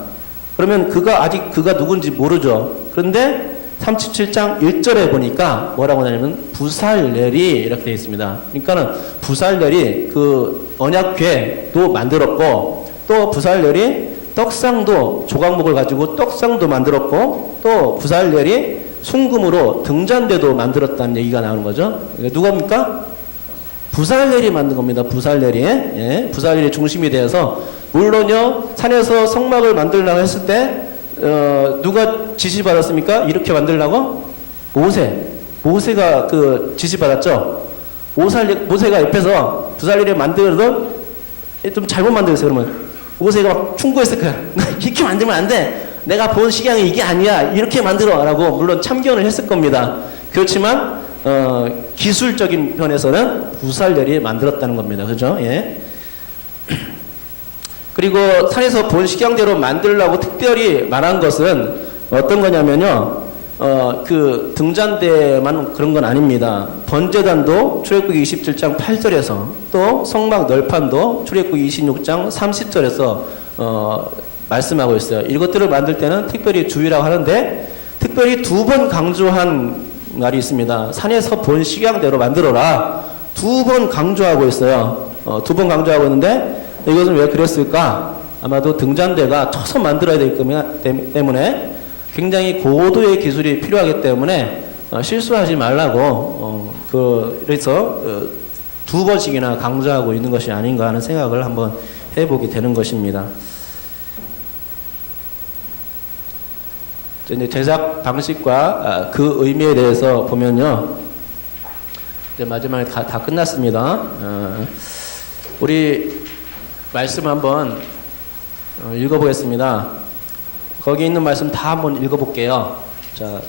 그러면 아직 그가 누군지 모르죠. 그런데 37장 1절에 보니까 뭐라고 하냐면 부살렐이 이렇게 되어 있습니다. 그러니까는 부살렐이 그 언약궤도 만들었고, 또 부살렐이 떡상도, 조각목을 가지고 떡상도 만들었고, 또 부살렐이 순금으로 등잔대도 만들었다는 얘기가 나오는 거죠. 누굽니까? 부살렐이 만든 겁니다. 부살렐이. 예, 부살렐이 중심이 되어서, 물론요, 산에서 성막을 만들려고 했을 때 누가 지시받았습니까? 이렇게 만들려고? 모세가 그 지시받았죠. 모세가 옆에서 부살렐이 만들어도 좀 잘못 만들었어요. 그러면 모세가 막 충고했을 거야. 이렇게 만들면 안 돼. 내가 본 식양이 이게 아니야. 이렇게 만들어라고 물론 참견을 했을 겁니다. 그렇지만 기술적인 편에서는 부살렐이 만들었다는 겁니다. 그죠? 예. 그리고 산에서 본 식양대로 만들려고 특별히 말한 것은 어떤 거냐면요. 그 등잔대만 그런 건 아닙니다. 번제단도 출애굽기 27장 8절에서, 또 성막 널판도 출애굽기 26장 30절에서 말씀하고 있어요. 이것들을 만들 때는 특별히 주의라고 하는데, 특별히 두 번 강조한 말이 있습니다. 산에서 본 식양대로 만들어라. 두 번 강조하고 있어요. 두 번 강조하고 있는데, 이것은 왜 그랬을까? 아마도 등잔대가 쳐서 만들어야 되기 때문에 굉장히 고도의 기술이 필요하기 때문에 실수하지 말라고 그래서 두 번씩이나 강조하고 있는 것이 아닌가 하는 생각을 한번 해보게 되는 것입니다. 이제 제작 방식과 그 의미에 대해서 보면요, 이제 마지막에 다 끝났습니다. 우리 말씀 한번 읽어보겠습니다. 거기 있는 말씀 다 한번 읽어볼게요. 자,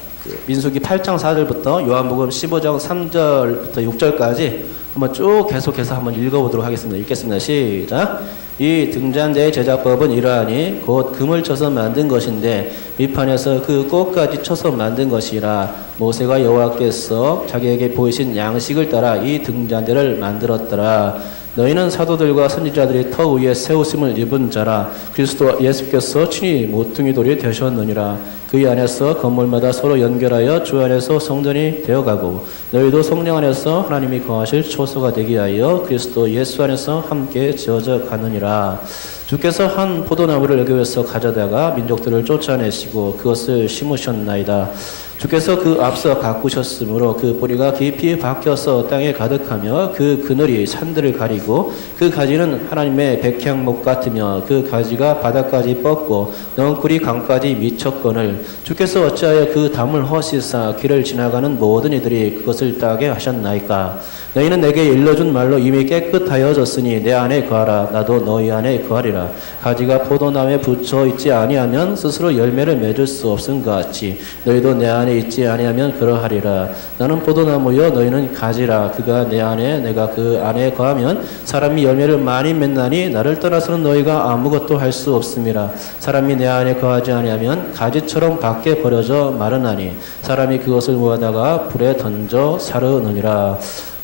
민수기 8장 4절부터 요한복음 15장 3절부터 6절까지 한번 쭉 계속해서 한번 읽어보도록 하겠습니다. 읽겠습니다. 시작. 이 등잔대의 제작법은 이러하니 곧 금을 쳐서 만든 것인데 밑판에서 그 꽃까지 쳐서 만든 것이라. 모세가 여호와께서 자기에게 보이신 양식을 따라 이 등잔대를 만들었더라. 너희는 사도들과 선지자들이 터 위에 세우심을 입은 자라. 그리스도 예수께서 친히 모퉁이 돌이 되셨느니라. 그의 안에서 건물마다 서로 연결하여 주 안에서 성전이 되어가고 너희도 성령 안에서 하나님이 거하실 초소가 되게 하여 그리스도 예수 안에서 함께 지어져 가느니라. 주께서 한 포도나무를 여기 위에서 가져다가 민족들을 쫓아내시고 그것을 심으셨나이다. 주께서 그 앞서 가꾸셨으므로 그 뿌리가 깊이 박혀서 땅에 가득하며 그 그늘이 산들을 가리고 그 가지는 하나님의 백향목 같으며 그 가지가 바닥까지 뻗고 넝쿨이 강까지 미쳤거늘 주께서 어찌하여 그 담을 허시사 길을 지나가는 모든 이들이 그것을 따게 하셨나이까. 너희는 내게 일러준 말로 이미 깨끗하여졌으니 내 안에 거하라. 나도 너희 안에 거하리라. 가지가 포도나무에 붙어 있지 아니하면 스스로 열매를 맺을 수 없음 같이 너희도 내 안에 있지 아니하면 그러하리라. 나는 포도나무여 너희는 가지라. 그가 내 안에 내가 그 안에 거하면 사람이 열매를 많이 맺나니 나를 떠나서는 너희가 아무것도 할 수 없음이라. 사람이 내 안에 거하지 아니하면 가지처럼 밖에 버려져 마르나니 사람이 그것을 모아다가 불에 던져 사르느니라.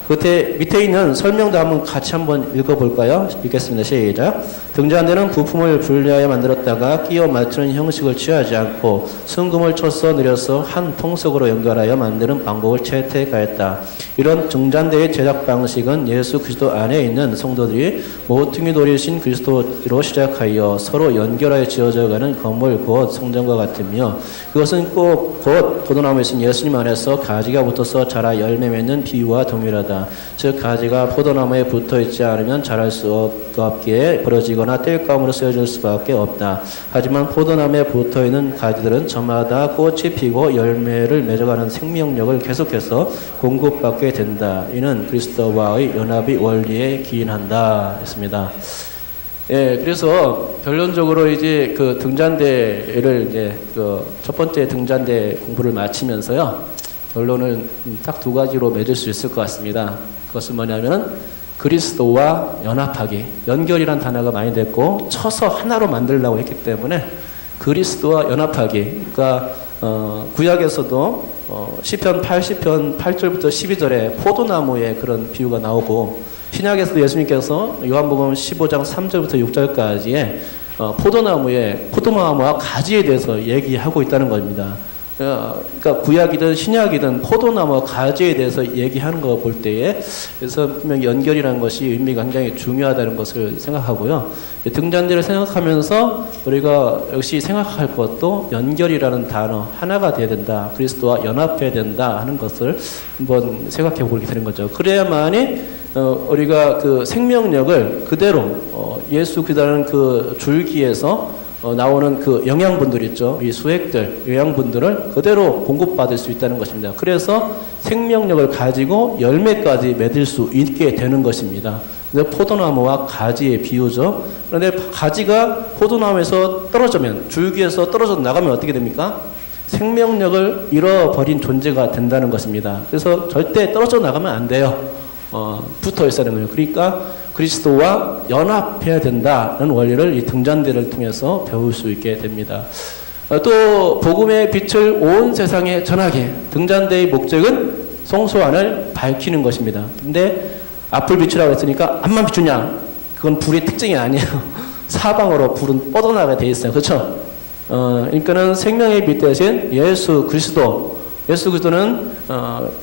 끝에 밑에 있는 설명도 한번 같이 한번 읽어볼까요? 읽겠습니다. 시작. 등잔대는 부품을 분리하여 만들었다가 끼워 맞추는 형식을 취하지 않고 순금을 쳐서 늘여서 한 통속으로 연결하여 만드는 방법을 채택하였다. 이런 등잔대의 제작 방식은 예수 그리스도 안에 있는 성도들이 모퉁이 돌이신 그리스도로 시작하여 서로 연결하여 지어져가는 건물 곧 성전과 같으며 그것은 곧 포도나무이신 예수님 안에서 가지가 붙어서 자라 열매 맺는 비유와 동일하다. 즉 가지가 포도나무에 붙어있지 않으면 자랄 수 없기에 부러지거나 땔감으로 쓰여질 수밖에 없다. 하지만 포도나무에 붙어있는 가지들은 저마다 꽃이 피고 열매를 맺어가는 생명력을 계속해서 공급받게 된다. 이는 그리스도와의 연합이 원리에 기인한다 했습니다. 예, 그래서 결론적으로 이제 그 등잔대를 이제 그 첫 번째 등잔대 공부를 마치면서요. 결론은 딱 두 가지로 맺을 수 있을 것 같습니다. 그것은 뭐냐면 그리스도와 연합하기, 연결이란 단어가 많이 됐고 쳐서 하나로 만들려고 했기 때문에 그리스도와 연합하기. 그러니까 구약에서도 시편 80편 8절부터 12절에 포도나무의 그런 비유가 나오고 신약에서도 예수님께서 요한복음 15장 3절부터 6절까지의 포도나무와 가지에 대해서 얘기하고 있다는 겁니다. 그러니까 구약이든 신약이든 포도나무와 가지에 대해서 얘기하는 거 볼 때에 그래서 분명 연결이라는 것이 의미가 굉장히 중요하다는 것을 생각하고요. 등잔대를 생각하면서 우리가 역시 생각할 것도 연결이라는 단어 하나가 돼야 된다. 그리스도와 연합해야 된다 하는 것을 한번 생각해 보게 되는 거죠. 그래야만이 우리가 그 생명력을 그대로 예수 그리스도라는 그 줄기에서 나오는 그 영양분들 있죠. 이 수액들, 영양분들을 그대로 공급받을 수 있다는 것입니다. 그래서 생명력을 가지고 열매까지 맺을 수 있게 되는 것입니다. 포도나무와 가지의 비유죠. 그런데 가지가 포도나무에서 떨어지면, 줄기에서 떨어져 나가면 어떻게 됩니까? 생명력을 잃어버린 존재가 된다는 것입니다. 그래서 절대 떨어져 나가면 안 돼요. 붙어 있어야 되는 거예요. 그러니까 그리스도와 연합해야 된다는 원리를 이 등잔대를 통해서 배울 수 있게 됩니다. 또 복음의 빛을 온 세상에 전하게 등잔대의 목적은 성소안을 밝히는 것입니다. 근데 앞을 비추라고 했으니까 앞만 비추냐? 그건 불의 특징이 아니에요. 사방으로 불은 뻗어나가게 돼 있어요. 그렇죠? 그러니까는 생명의 빛 대신 예수 그리스도는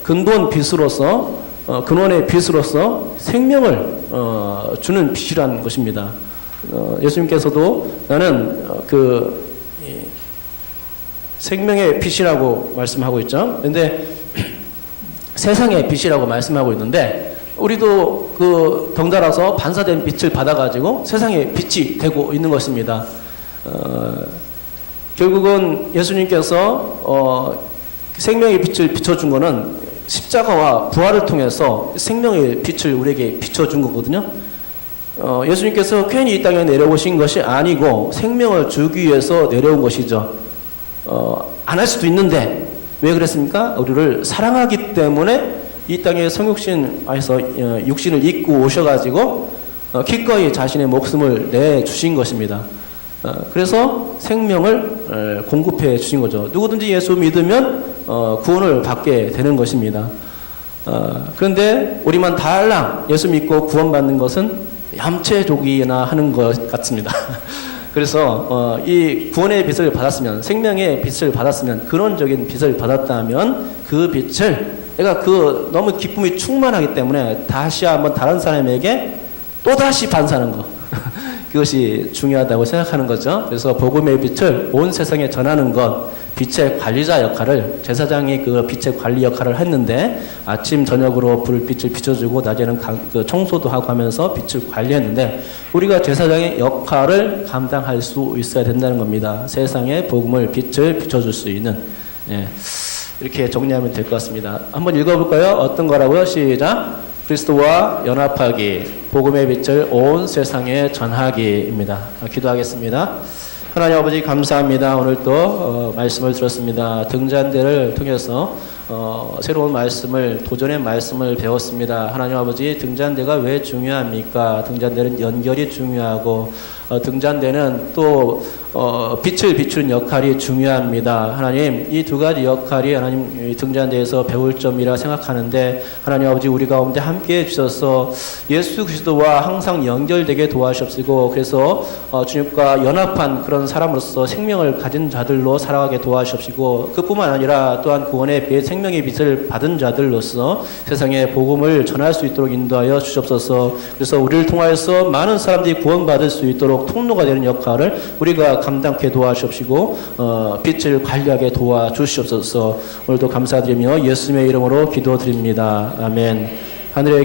근본 빛으로서 근원의 빛으로서 생명을 주는 빛이라는 것입니다. 예수님께서도 나는 그 생명의 빛이라고 말씀하고 있죠. 그런데 세상의 빛이라고 말씀하고 있는데 우리도 그 덩달아서 반사된 빛을 받아가지고 세상의 빛이 되고 있는 것입니다. 결국은 예수님께서 생명의 빛을 비춰준 것은 십자가와 부활을 통해서 생명의 빛을 우리에게 비춰준 거거든요. 예수님께서 괜히 이 땅에 내려오신 것이 아니고 생명을 주기 위해서 내려온 것이죠. 안 할 수도 있는데 왜 그랬습니까? 우리를 사랑하기 때문에 이 땅에 성육신에서 육신을 입고 오셔가지고 기꺼이 자신의 목숨을 내주신 것입니다. 그래서 생명을 공급해 주신 거죠. 누구든지 예수 믿으면 구원을 받게 되는 것입니다. 그런데 우리만 달랑 예수 믿고 구원받는 것은 얌체족이나 하는 것 같습니다. 그래서 이 구원의 빛을 받았으면, 생명의 빛을 받았으면, 근원적인 빛을 받았다면 그 빛을 내가 그 너무 기쁨이 충만하기 때문에 다시 한번 다른 사람에게 또다시 반사하는 거. 그것이 중요하다고 생각하는 거죠. 그래서 복음의 빛을 온 세상에 전하는 것, 빛의 관리자 역할을, 제사장이 그 빛의 관리 역할을 했는데 아침 저녁으로 불빛을 비춰주고 낮에는 그 청소도 하고 하면서 빛을 관리했는데, 우리가 제사장의 역할을 감당할 수 있어야 된다는 겁니다. 세상에 복음을, 빛을 비춰줄 수 있는. 예. 이렇게 정리하면 될 것 같습니다. 한번 읽어볼까요? 어떤 거라고요? 시작. 그리스도와 연합하기, 복음의 빛을 온 세상에 전하기입니다. 기도하겠습니다. 하나님 아버지 감사합니다. 오늘 또 말씀을 들었습니다. 등잔대를 통해서 새로운 말씀을, 도전의 말씀을 배웠습니다. 하나님 아버지, 등잔대가 왜 중요합니까? 등잔대는 연결이 중요하고 등잔대는 또 빛을 비추는 역할이 중요합니다. 하나님, 이 두 가지 역할이 하나님 등잔대에서 배울 점이라 생각하는데, 하나님 아버지 우리 가운데 함께해 주셔서 예수 그리스도와 항상 연결되게 도와주시옵시고, 그래서 주님과 연합한 그런 사람으로서 생명을 가진 자들로 살아가게 도와주시옵시고, 그뿐만 아니라 또한 구원의 빛, 생명의 빛을 받은 자들로서 세상에 복음을 전할 수 있도록 인도하여 주시옵소서. 그래서 우리를 통하여서 많은 사람들이 구원받을 수 있도록 통로가 되는 역할을 우리가 감당케 도와주시옵시고 빛을 관리하게 도와주시옵소서. 오늘도 감사드리며 예수님의 이름으로 기도드립니다. 아멘. 하늘의